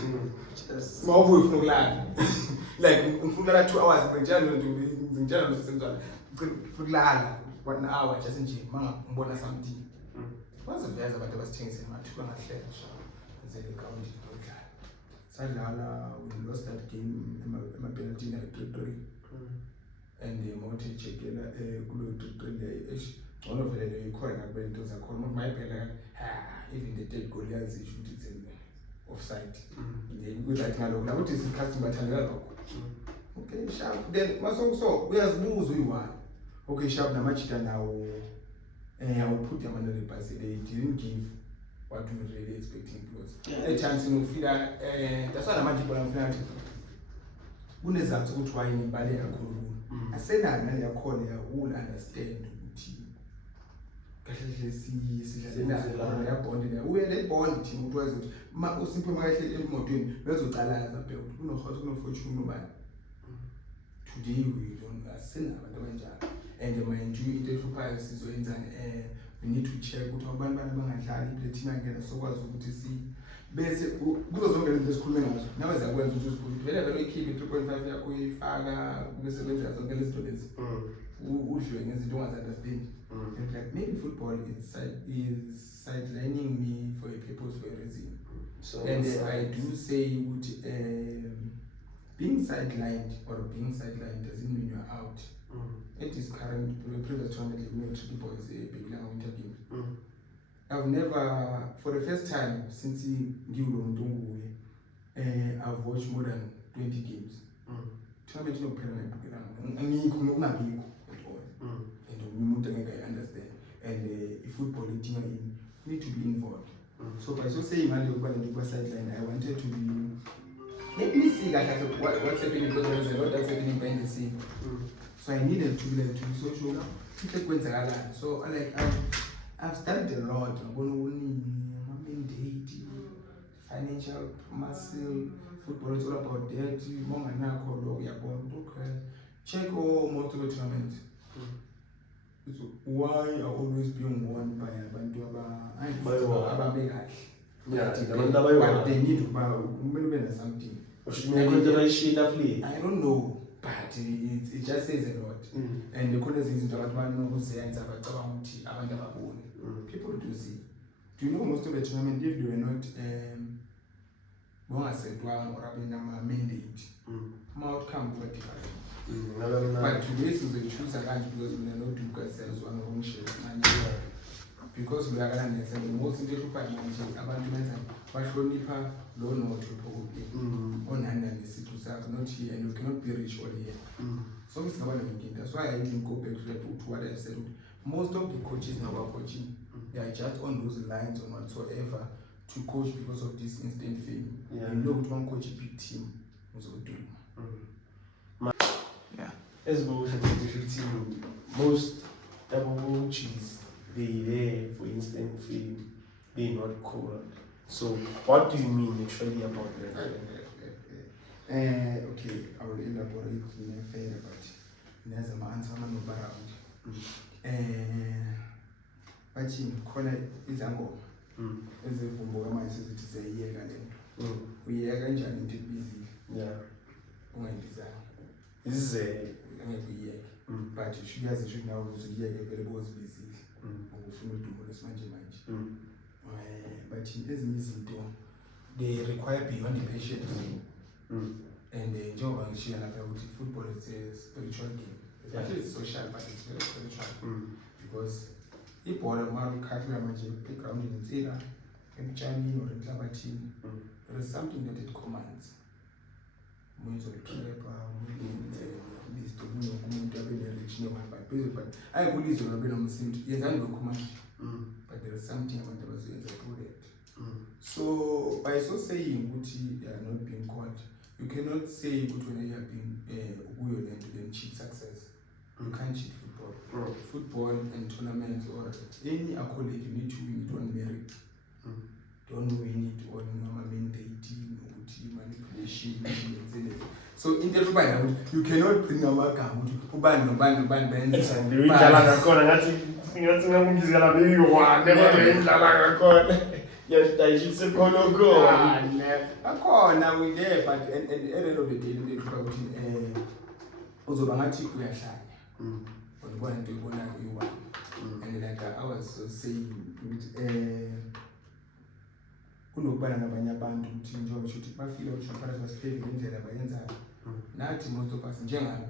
mawubuye ufuna ukulala like ngifuna ukulala 2 hours ngitshela nosemzwana ufuna ukulala 1 hour just nje ngibona something baziveza abantu abasithengisa emathuba ngahlehla ngizele ground ngidlala sadlala we lost that game ema-penalty na 3-3 and mawuthi checkela kulo 3-3 le ngcono vele le ikhona kube into zakhona ukuthi mayiphela even the dead goal yazisho ukuthi it's offside with that ngalokho la ukuthi isikhathi bathandela lokho okay sharp then maso uyazibuza uyi-1 okay sharp namajita nawo I would put them under the bus. They didn't give what we were really expecting because a chance in Ufida, that's why I'm not going to fly. Unezathu ukuthi why ngibale kakhulu. Asenana yakhona who understand ukuthi kahle sidlalela ya bond le. Uye le bond team ukuthi wazi ukuthi uSipho makahle emotweni bezocalaza phela ukuthi kunohost kunofortune ubani. Today we don't asena abantu abanjalo. And mind you into ehluphayo sizoyenzani we need to check ukuthi abantu bangadlali iplatina ngena sokwazi ukuthi si bese kuzo zonke lezi esikhulume ngazo nawe zakwenza ukuthi usiphule vele ikhiphe 3.5 yakho uyifaka bese wenza zonke lezi zinto lezi udliwe ngezinto ongazi-understand like maybe football is sidelining me for a purpose, for a reason. So and I do say ukuthi being sidelined doesn't mean you're out. At this current previous tournament, we were Tricky Boys big lang winter games. I've never, for the first time since I've watched more than 20 games. Tournament no parent at all. And I understand. And if football is you need to be involved. So by so saying I sideline, I wanted to be. Let me see like what's happening because there's a lot that's happening behind the scene. So I needed to be social. So I've studied a lot. I'm going to mandate, financial muscle, football is all about that. Check all most of the tournaments. So why are always being won by Abantu but they need to buy something. I don't know. But it just says a lot. And the corners is into people do see. Do you know most of the tournament if they were not or a mandate, outcome were different. But today is the choose a lunch because we are not doing ourselves on our own shares. Because we are going to say the most important part about the loan or to on hand and not here, and you cannot be rich all here. So it's not that's why I didn't go back to what I said. Most of the coaches now are coaching, they are just on those lines or whatsoever to coach because of this instant fame. You know what one coach a big team was doing. Yeah. As most team, most coaches they there for instant fame, they're not cold. So what do you mean actually about that? Okay, I will elaborate in a fair but there's an answer man around. But in corner is a go. As if Bomboga says it is a year and we are going to be busy. Yeah. When desire. This is a year. But you guys should now lose a year available busy. But it isn't easy to they require beyond the patience. And the job and she and football is a spiritual game. Especially it's social, but it's very spiritual. Because if all the man cattle magic ground in the either in Chinese or in Club team, there is something that it commands. But I will use your venom seemed yes, I know command. But there is something about the project. So by so saying Gucci they are not being called, you cannot say good when you have been violent to then cheat success. You can't cheat football. Football and tournaments or any accolade you need to win it on merit. Don't win it on normal mandate. manipulation. So in the you cannot bring a magama ubani benza. Exactly. Uyidlala ngakhona ngathi ngingizela beyi-1 engidlala ngakhona. Yashayishisa khonokho. Akhona we there but at the end of the day into ukuthi uzoba ngathi uyahlanya. Ubona into ibona uyi-1. And like I was saying ukuthi kunokubana nabanye abantu ukuthi njengoba ukuthi bafile ukuthi bafana basiphele ngendlela bayenzayo. Nathi most of us njengami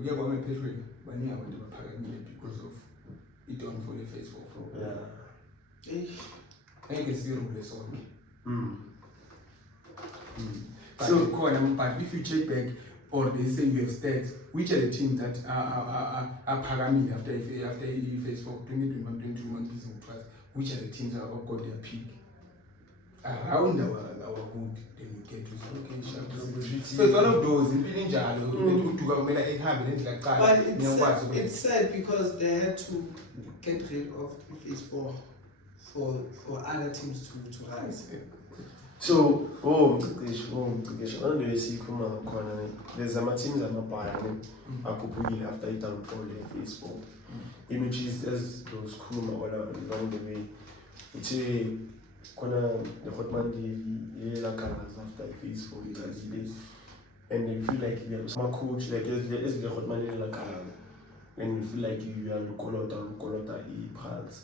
uke kwami ephethweni baningi abantu abaphakamile because of i-downfall ye-Facebook. Angeke sirule sonke. So but if you check back or they say you have stats, which are the teams that are pagaming after Facebook 2021, 2021, which are the teams that have got their peak around our hood, then we get to okay, so it's one of those but it's sad because they had to get rid of Facebook for other teams to rise. So, there's a teams akhuphukile after i-downfall ye-Facebook. Images there's those khuluma along the way. Uthe khona the hotman colors after i-Facebook and you feel like there's my coach like is the hotman color and you feel like you are lukolota i-pulse.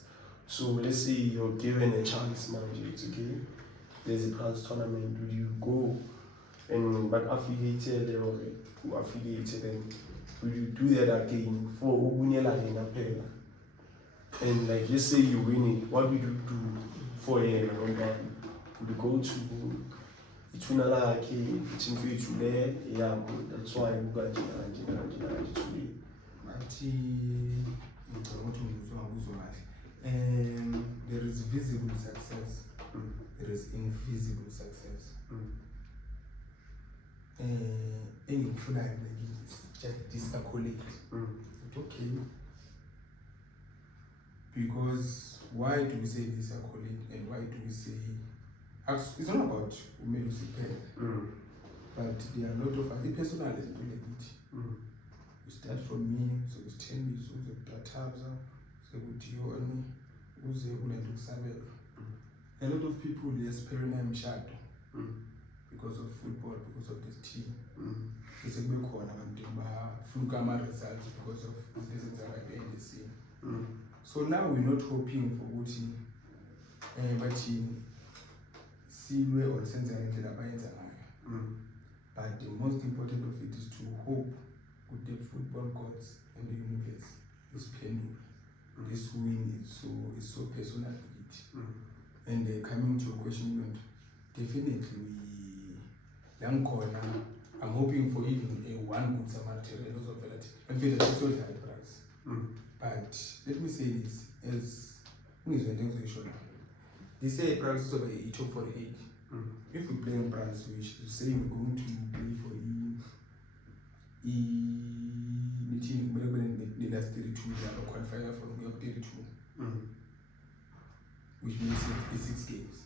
So let's say you're given a chance, it's okay. There's a Pulse tournament, will you go and but affiliated or who affiliated and will you do that again for Ubunyela in Apela? And like let's say you win it, what would you do for a year? Would you go to Itunalaki, Tinfuitule, yeah, that's why you got today. There is visible success. There is invisible success. Any flag is just this accolade. It's okay. Because why do we say this accolade and why do we say it's not about Umelusipe, but there are a lot of other personal it. You start from me, so it's 10 years, so the Tatabza, so Utioni, Uze Ulendu. A lot of people experiment shadow because of football, because of this team. It's a big corner and Flukama results because of this is behind the scene. So now we're not hoping for Uti, but Silwe or Sense but the most important of it is to hope with the football gods and the universe is painful. This win is so personal. And coming to a question, definitely I'm hoping for even a one good Samaritan of that. And feel that it's not high price. But let me say this as who is when they say prices of a top for the age. If we play on price, which you say we're going to play for meeting the last 32 qualifier for the 32. Which means it's 6 games.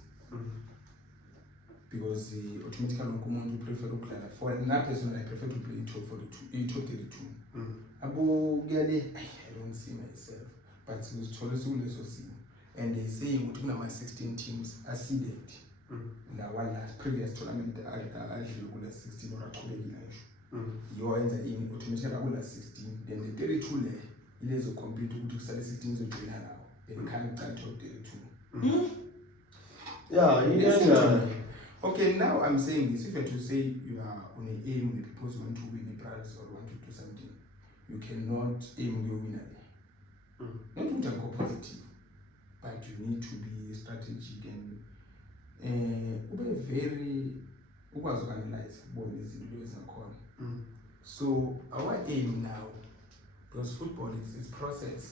Because the automatically command to prefer to play for that person I prefer to play top 32. I don't see myself, but it was totally so see. And they say between my 16 teams are seeded. Now one last previous tournament I actually will 16 or a your ends are in automatically I will 16. Then the 32 is a computer to start 16 so now. Then can't start top 32. Okay, now I'm saying this. If you have to say you are on an aim with people who want to win a prize or want to do something, you cannot aim your winner. Not to go positive, but you need to be strategic and very organized. So our aim now, because football is process.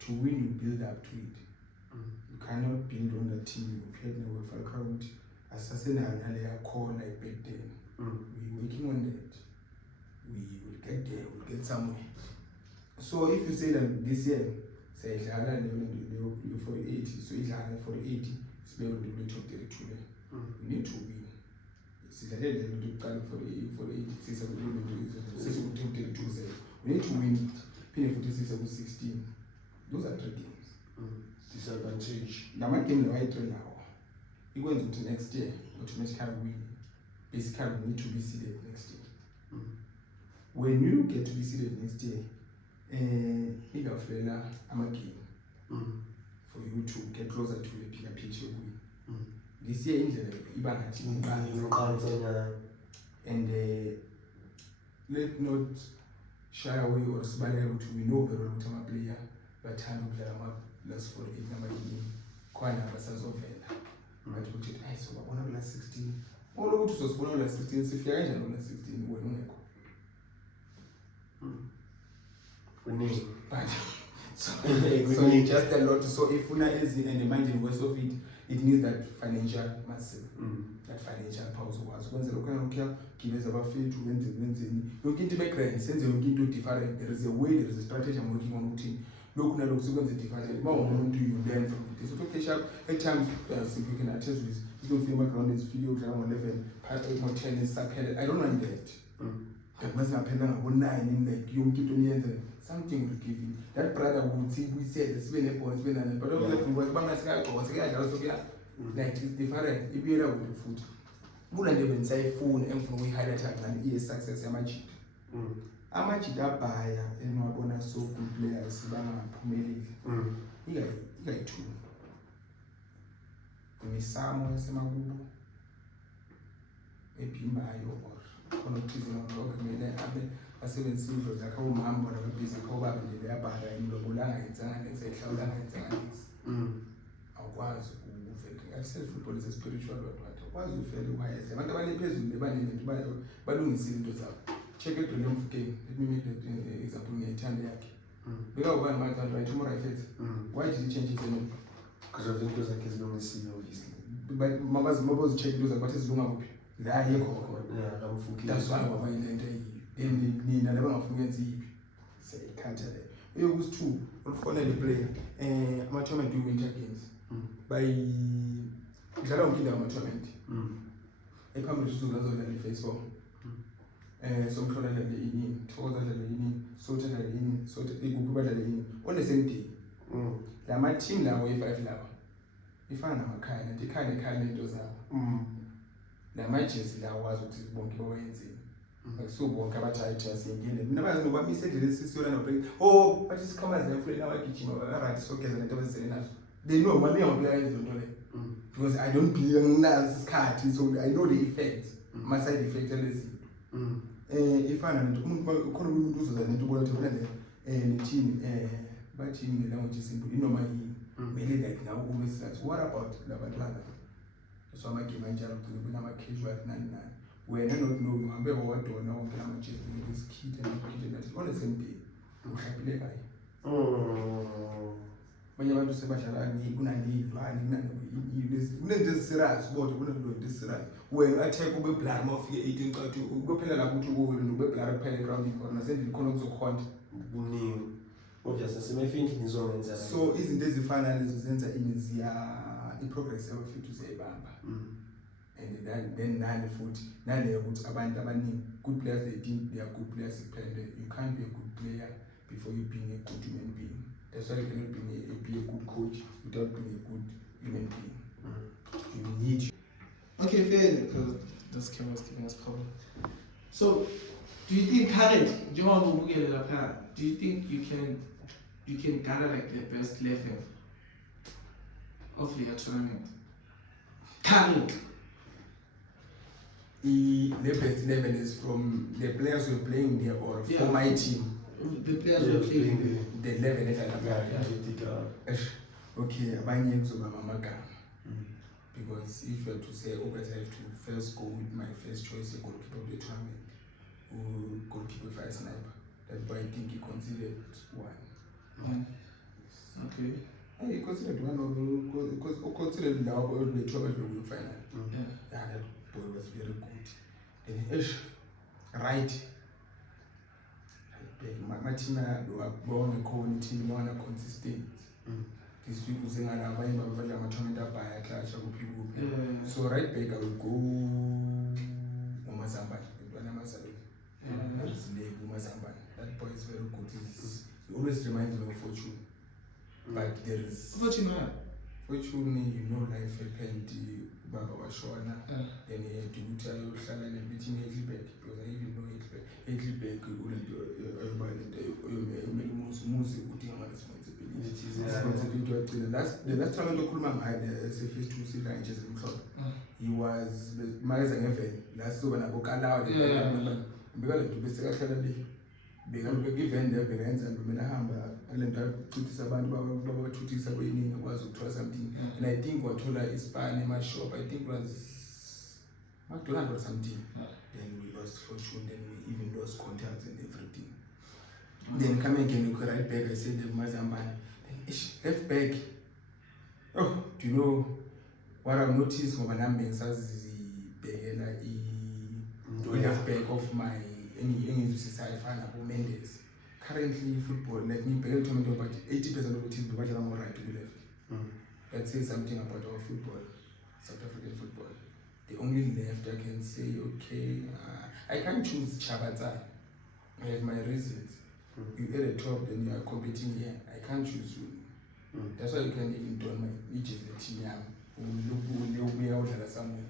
To win, you build up to it. You cannot build on the team. You played now with Falcao. Assassin and Alia call like back then. We're working on that. We will get there. We'll get somewhere. So if you say that this year siyayidlala leyo for 80 so idlala for 80 sibe le top 32 le you need to win sidlale le nto yokuqala for 80 sise ku top 32 ze we need to win phinde futhi sise ku 16 those are 3 games disadvantage lama game lawa ayi-3 lawo ikwenza ukuthi next year automatically win basically we need to be seeded next year when you get to be seeded next year ingafela ama-game for you to get closer to the bigger picture this year indlela iba ngathi iqansa and let not shy away or sibaleka ukuthi we know very well ukuthi ama-player bathanda ukudlala ama-last 48 nama-game khona basazovela bathi ukuthi hayi so babona kula 16 olokuthi uzosibona kula 16 sifika kanjani kula 16 wena ungekho winning but so it's just a lot so if una easy and imagine worst of it needs that financial massive that financial pause ukwazi ukwenzela ukuyana gibeza abafethu wenzeni yonke into background senze yonke into different there is a way there is a strategy I'm working on ukuthi lokhu nalokhu sikwenze different uma umuntu you learn from it so okay sharp at times if you can attest with you don't feel background is video drama 11 part 8 more 10 is subheaded I don't want that mase ngaphela ngabo9 like yonke into niyenze something will give you that brother would see we said sibe nebhola sibe nani but okufuna bangasikagqoka sekuyadlala sokuya like it's different ibuyela kude futhi kula nto bengisayifuna engifuna ukuyi-highlighta kancane success yamajita amajita abhaya enwabona so good players bangaphumeleli ikayi-2 imisamo yasemakubo ebhimbayo or khona okuthize nokuloka kumele abe asebenzisa indlo zakhe awumhambo nababhizi khawubaba nje yabhala imlobola angayenzanga nesehlawula angayenzanga awukwazi uvela self-football is a spiritual word awukwazi ufele ukwayeza abantu abaliphezulu nebanini balungisile into zabo check it Dole Mfukeng let me make that example ngiyayithanda yakhe beka ubani manje right tomorrow I why did he change his name because of into zakhe zilungisiwe obviously but mabazi check into zakhe bathi zilunga kuphi la yekho khona yeah kamfuki that's why wabayilento then nina labangafuna ukwenza ipi siyayikhatha le eyokusi-2 olufonele player ama-tournament winter games bayidlala yonke indawo ama-tournament ephambili sizulu azodlala i-Facebook somhlola adlale inini thokoza adlale inini sothi adlale inini sothi iguphi badlale inini on the same day la ma-team lawo i-5 lawa ifana namakhaya nanti ikhaya nekhaya nento zawo la majezi lawo wazi ukuthi bonke bawenzeni akusubonke abathathu asiyengile mina bayazi nobamisa endlela esisiyola nobreak bathi sikhamazi nemfuleni abagijima barathi sogeza lento abazizele nazo they know mami angaplayers lonto le because I don't believe nginazi isikhathi so I know the effects ama-side effects alezinto ifana nento umuntu khona umuntu uzoza nento ubona ukuthi bona nethini bathi ngelanguage simple inoma yini mele like nawo kube silathi what about labantwana so amagame anjalo kugcina kunama-casual nani wena not know uhambe wodwa wonke lamajezi ngesikhithi nathi on the same day uhlapile kayi abanye abantu sebadlala kunaniyilwane kunento eziserious kodwa kunento eziserious wena attack ube blur uma ufike 18 qathi kuphela lapho ukuthi ube blur kuphela eground ikona nasendile khona kuzokhonta kuningi obviously semefini nizongenza so izinto ezifana lezo zenza i-progress yabafethu siyayibamba and then nani futhi naleyo ukuthi abantu abaningi good players they think they are good players kuphela you can't be a good player before you being a good human being that's why you cannot be a good coach without being a good human being you need okay fair because this camera is giving us problem so do you think current do you think you can gather like the best 11 of your tournament current? The best 11 is from the players who are playing there or for my team. The players who are playing the 11 okay, abanye kuzoba amagama because if you have to say always I have to first go with my first choice a goalkeeper of the tournament or goalkeeper fire sniper. That's why I think he considered one. Okay. I considered one because considered now the tournament final. Yeah, that boy was very good. Then right mathina bawangekho team yona consistent these people zingala abanye babadla ama-tournament abhaya clash kuphi so right back I will go ngoMazambane intwana yamazalweni Zilebu Mazambane. That boy is very good. He always reminds me of Fortune. But there is Fortune, you know, life happened. Baba Washona, then he had to tell you, Shannon, and meeting Hedleybeck, because I even know Hedleybeck wouldn't do responsibility. The last time I Kulman had a face to see ranges in club. He was Magazine Event, last one I book allowed because to be secretary. Event there begins and women and Baba Tutis away was to something. And I think what told her is in my shop, I think was McDonald or something. Then we lost Fortune, then we even lost contacts and everything. Then come again, you could right back, I said the Mazamban. Then left back. Oh, do you know what I've noticed when I'm being as the left back of my any society fan about Mendes. Currently football, let me tell you about 80% of the teams are more right to the left. That says something about our football, South African football. The only left I can say, okay, I can't choose Chabaza. I have my reasons. You're at the top, then you are competing here. I can't choose you. That's why you can even do my which is the team look me out somewhere.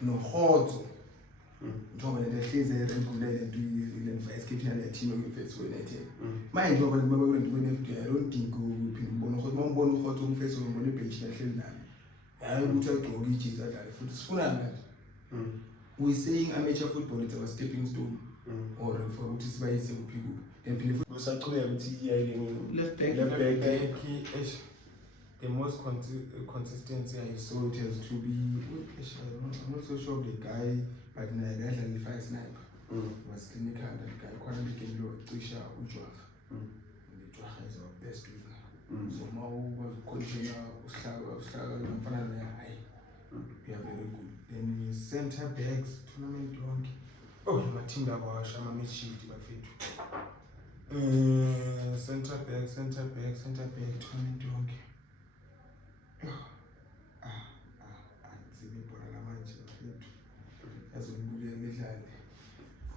No hold. Njengoba le hleze regulate and do vice captain ya team of United. Mind ngoba baba kulento kune I don't think uphinde ubone ukuthi mawubona ukhotho umfeso umbone bench lahleli nami. Hayi ukuthi agqoke ijezi adlale futhi sifuna ngathi. We saying amateur football is our stepping stone or for ukuthi sibayise kuphi kuphi. Then phinde Usaqhubeka ukuthi iyayile left back. The most consistency I saw it has to be. I'm not so sure of the guy, but I like the fire sniper. Was clinical that guy. Quite a big deal. Trisha Ujwah. The Ujwah is our best winner. So Mao was continue. Uslaga, and finally high. We are very good. Then center backs tournament donkey. Oh, my team that was Shama mid shift my feet. Center back tournament donkey.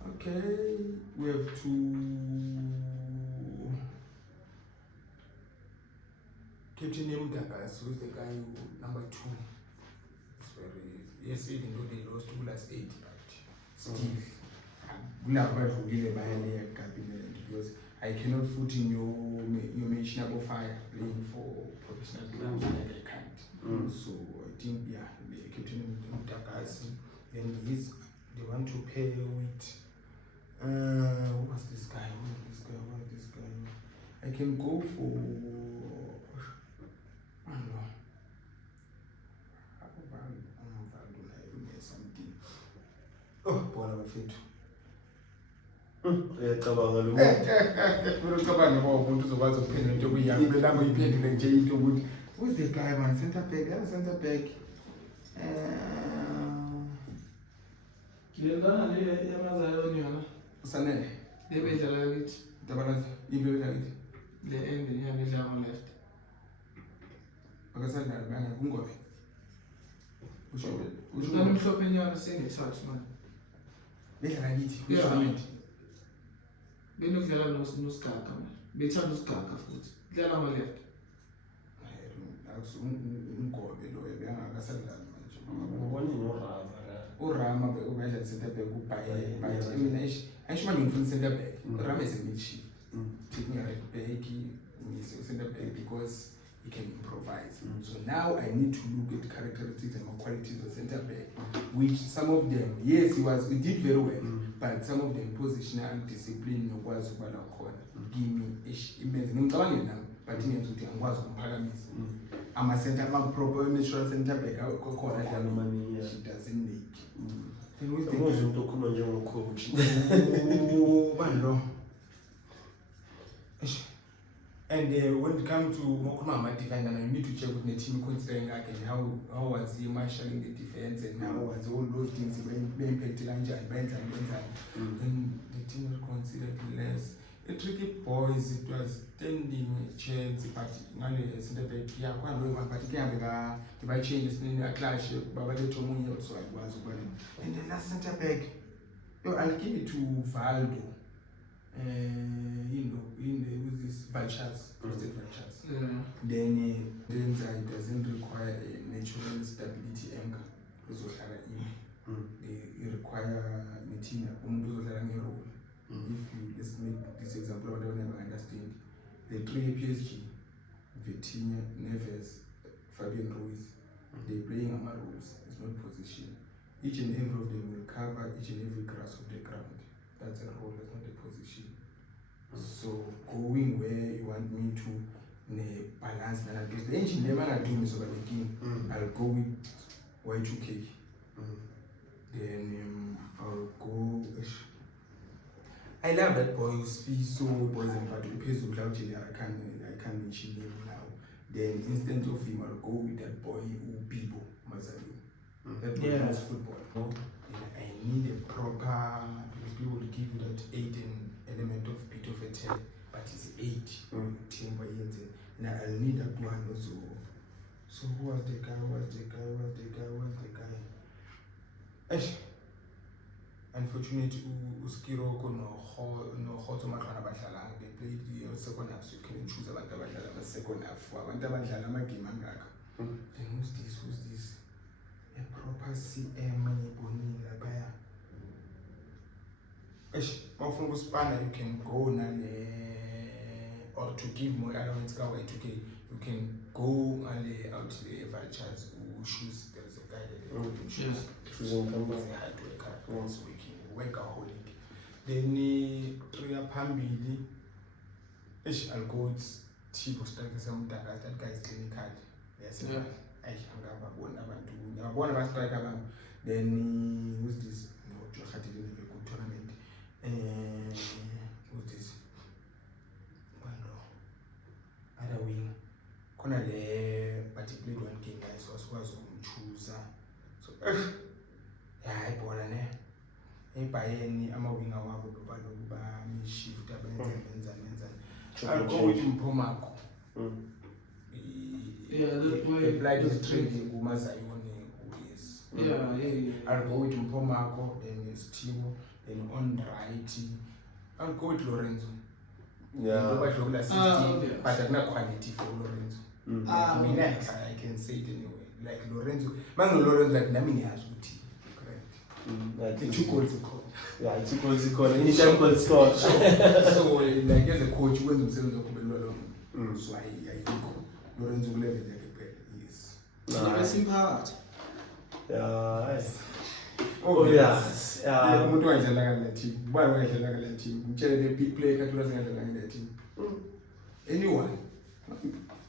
Okay, we have to Captain Mdagas, who is the guy who number 2. It's very yes, even though they lost 2+8, but still because I cannot put in your mentionable fire playing for professional clubs like I can't. So I think Captain Mdagas, then they want to pay with who was this guy? I can go for I don't know. Something. Oh, Bola Mafetu. Uyacabanga lo Mina ucabanga ngoba umuntu uzokwazi ukuphendula into okuyiyami belapho iphendule nje into ukuthi who's the guy man center back Kilendana le yamazayoni yona. usanele Lebedlala kithi. Tabalaza ibele lakithi Le end yani idlala left. akasadlali banga kungobe Usho mhlophe nyana sengethathu man. bedlala kithi Yeah. tournament Benokudlala nosigaka man. Bethanda usigaka futhi. Dlala ama left. umgobe loyo bengakasadlali manje ngibona inorama urama ubedla center back ubhaye but mina ayisho manje ngifuna center back urama is a mid shift taking a right back is center back because he can improvise. So now I need to look at characteristics and qualities of center back, which some of them, yes, he did very well, but some of them positional discipline was ubala khona. Give me immense. Ngicabanga nami, but ingenza ukuthi angikwazi ukumphakamisa. Ama center proper natural center back khona dlala money, yeah. she doesn't make. Then who's the Umuntu umuntu okhuluma njengocoach. Ubani lo? And when it comes to Mokumama defender, you need to check with the team considering again how was he marshalling the defense and how was all those things being impacted and the team is considered less. the tricky boys, it was standing a chance, but none is in the bed. Yeah, one way, but again, if I change this in a clash, but they told me also I was running. And the last center back, I'll give it to Valdo. In the with this vultures, prostate vultures. Then Denza doesn't require a natural stability anchor. They require Nitina, role. If you let's make this example, whatever never understand. The three PSG, Vitinha, Neves, Fabian Ruiz, they're playing Amar roles. It's not position. Each and every of them will cover each and every grass of the ground. That's a role, that's not a position. So going where you want me to balance that, the engine never gonna do me so I'll go with Y2K. Then I'll go. I love that boy who's so bosom, but who pays without I can't mention him now. Then instead of him, I'll go with that boy who Bibo Mazalu. That boy knows football. And I need a proper, because people will give you that 8 element of bit of a 10, but it's 8 team by and I'll need that one also. So who was the guy? Unfortunately, Uskiroko no Hoto Makana Bashala, they played the second half, so you can choose about the second half. Then who's this? A proper CM Bonilla Baya. From Spanner, you can go or to give more elements away to get, you can go and out to the vultures who choose. There's a guy that choosing companies they had to wake up once a week, workaholic. Then Tria Pambili, I'll go with Tibo Stark, that guy is clinical. Yes, then who's this? No, Johati didn't have a good tournament. Who's this? Well, no. Other wing. But he played one game, guys, was choose. So, yeah, I bought an Bayani, I'm a winger, I'm shift, I'll go with Mpomako. Yeah, that way. The blind is trading Umazayone, who is. Yeah. I'll go with Mpomako, then it's Timo, then on right, I'll go with Lorenzo. Yeah. But I'm not quality for Lorenzo. I mean, I can say it anyway. Like Lorenzo, Lorenzo, like Namini has with correct. The 2 goals scored. Yeah, 2 goals scored. Initial goals scored. So, like as a coach, when themselves are coming along, so I think Lorenzo will have it like a player. Yes. Yeah. Oh, yes. Yeah. I'm going to that team. Why would I like that team? I'm telling the big player that that team. Anyone.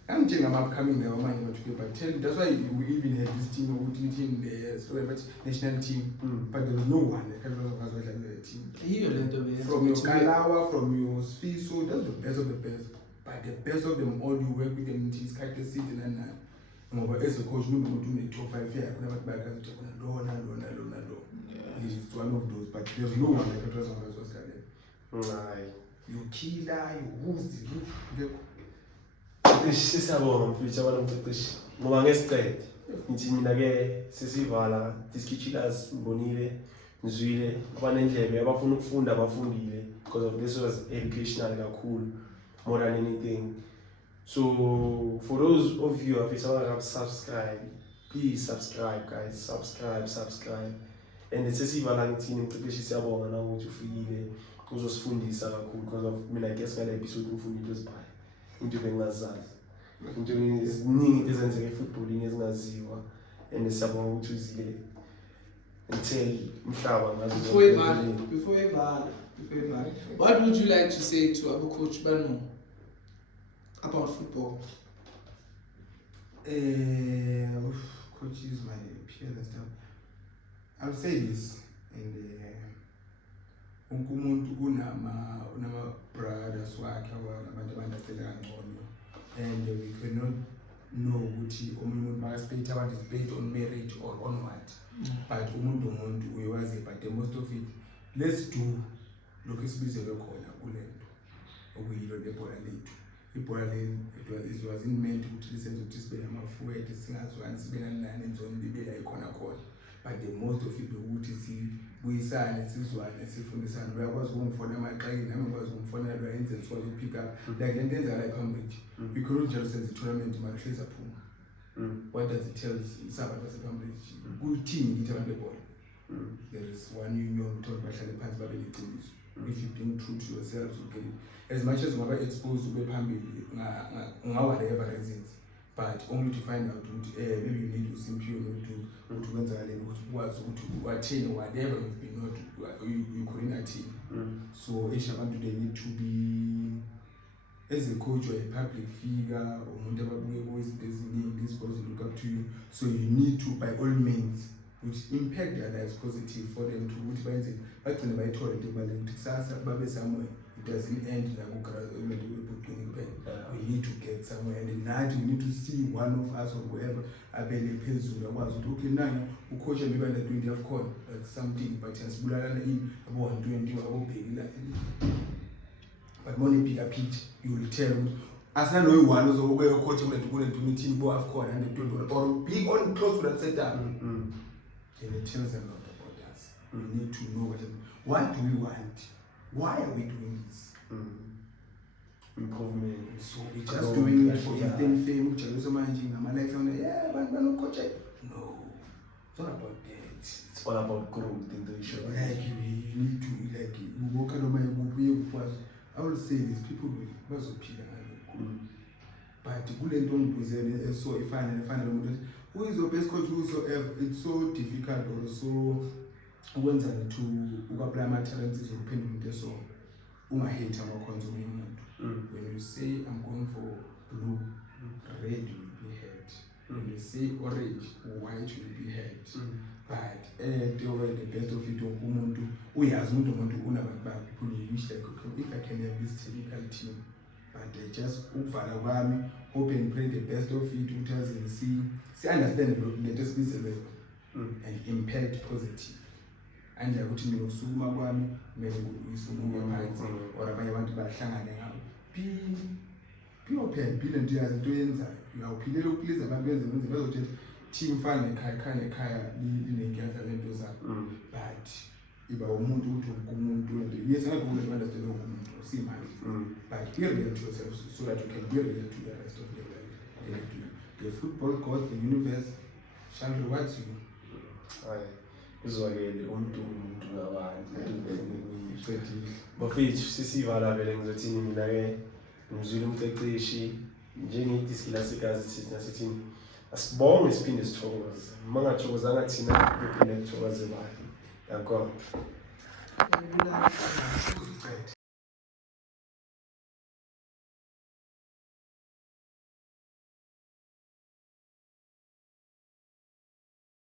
I'm telling I'm upcoming there, but tell that's why we even had this team or team there, so much national team, but there was no one that can like the team. From your Kalawa, from your Sfiso, that's the best of the best. But the best of them all, you work with them, it's kind of sitting and as a coach, we don't do the top 5 here. I could never buy a no. It's one of those, but there's no one that can trust on us. You killer, you who's the sisabonga mfuthu abanomqeqeshi ngoba ngesiqede ngithi mina ke sesivala Diskichillers ngibonile ngizwile abanendlebe abafuna ukufunda abafundile because of this was educational kakhulu more than anything. So for those of you who have subscribe, please subscribe guys, subscribe. And sesivala ngithini umqeqeshi siyabonga na ukuthi ufikile uzosifundisa kakhulu because of mina guess ngale episode ngifunda into ezibhayi into bengazazi into eziningi ezenzeka efootballing ezingaziwa and siyabonga ukuthi uzile until umhlaba ngazo before Ivan, what would you like to say to our coach Banu about football? Coach is my peer and stuff. I'll say this and umuntu kunama brothers wakhe abantu abandastelela ngcono and we cannot know ukuthi umuntu makaspect about is based on merit or on what but umuntu uyawazi but the most of it let's do lokho esibizelwe khona kulento okuyilo lebhola lethu. Ibhola leli it was meant ukuthi lisenze ukuthi sibe namafuwethu singazwani sibe nani enzoni libe la ikhona khona. But the most of it ukuthi sibuyisane sizwane sifundisane. Uyakwazi ukumfona amaqayini nami ngikwazi ukumfonela lo yenze sikwazi ukupick up like lento yenza la ePhambridge. We couldn't just senze tournament manje hleza phuma. What does it tell sabantu basePhambridge? Kuthini kithi abantu bebhola? There is one union uthole bahlale phansi babe liqiniso. If you being true to yourselves, you get it. As much as ungaba exposed ube phambili whatever reasons, but only to find out maybe you need usimpiwe ukuthi kwenzakaleni ukuthi ukwazi ukuthi attain whatever you've been not you couldn't attain. So abantu they need to be as a coach or a public figure or umuntu ababuye kuyizinto eziningi these boys look up to you, so you need to by all means which impact their lives positive for them to ukuthi bayenze bagcine bayithola into ebalulekile ukuthi kusasa babe somewhere. It doesn't end like we need to get somewhere, and nathi we need to see one of us or whoever abele phezulu akwazi ukuthi okay nanga ucoach maybe under 20 AFCON, that's something, but yasibulalana in abo 120 abobheki la. But money bigger pitch you will tell asana no one ozokuba coach kule meeting bo AFCON under 20 or be on close to that setup. And it tells a lot about us. We need to know what do we want, why are we doing this? Improvement. So we're just doing it for instant fame. Yeah, but no coach. No, it's not about that. It's all about growth in the show. Like you need to like you walk on my. I will say these people will also appeal. But so if I who is your best coach? Whosoever, it's so difficult or so when to apply my talents is dependent on so hate when you say I'm going for blue, red will be head. When you say orange, white will be head. But the best of it umuntu uyazi umuntu unabantu people you wish like if I can have this technical team. But they just uvala kwami hope and pray the best of it ukuthi see understand the just and impact positive. And ukuthi mina ukusukuma kwami kumele ngisukume phansi or abanye abantu bahlangane ngabo. Be open, be lento yazi into yenzayo. Uyawuphilela ukuplease abantu benze bazothi team fana ekhaya linenkinga lento zakho. But iba umuntu uthi umuntu and yes I don't understand umuntu simanje. But be real to yourself so that you can be real to the rest of your life. The football god, the universe shall reward you. Uzwakele umuntu ngabantu bafethu sisiva la vele ngizothini mina ke ngizwile umqeqeshi njengithi silasikazi thina sithi asibonge siphinde sithokoze mangathokozanga thina kuphinde kuthokoze bani yakho.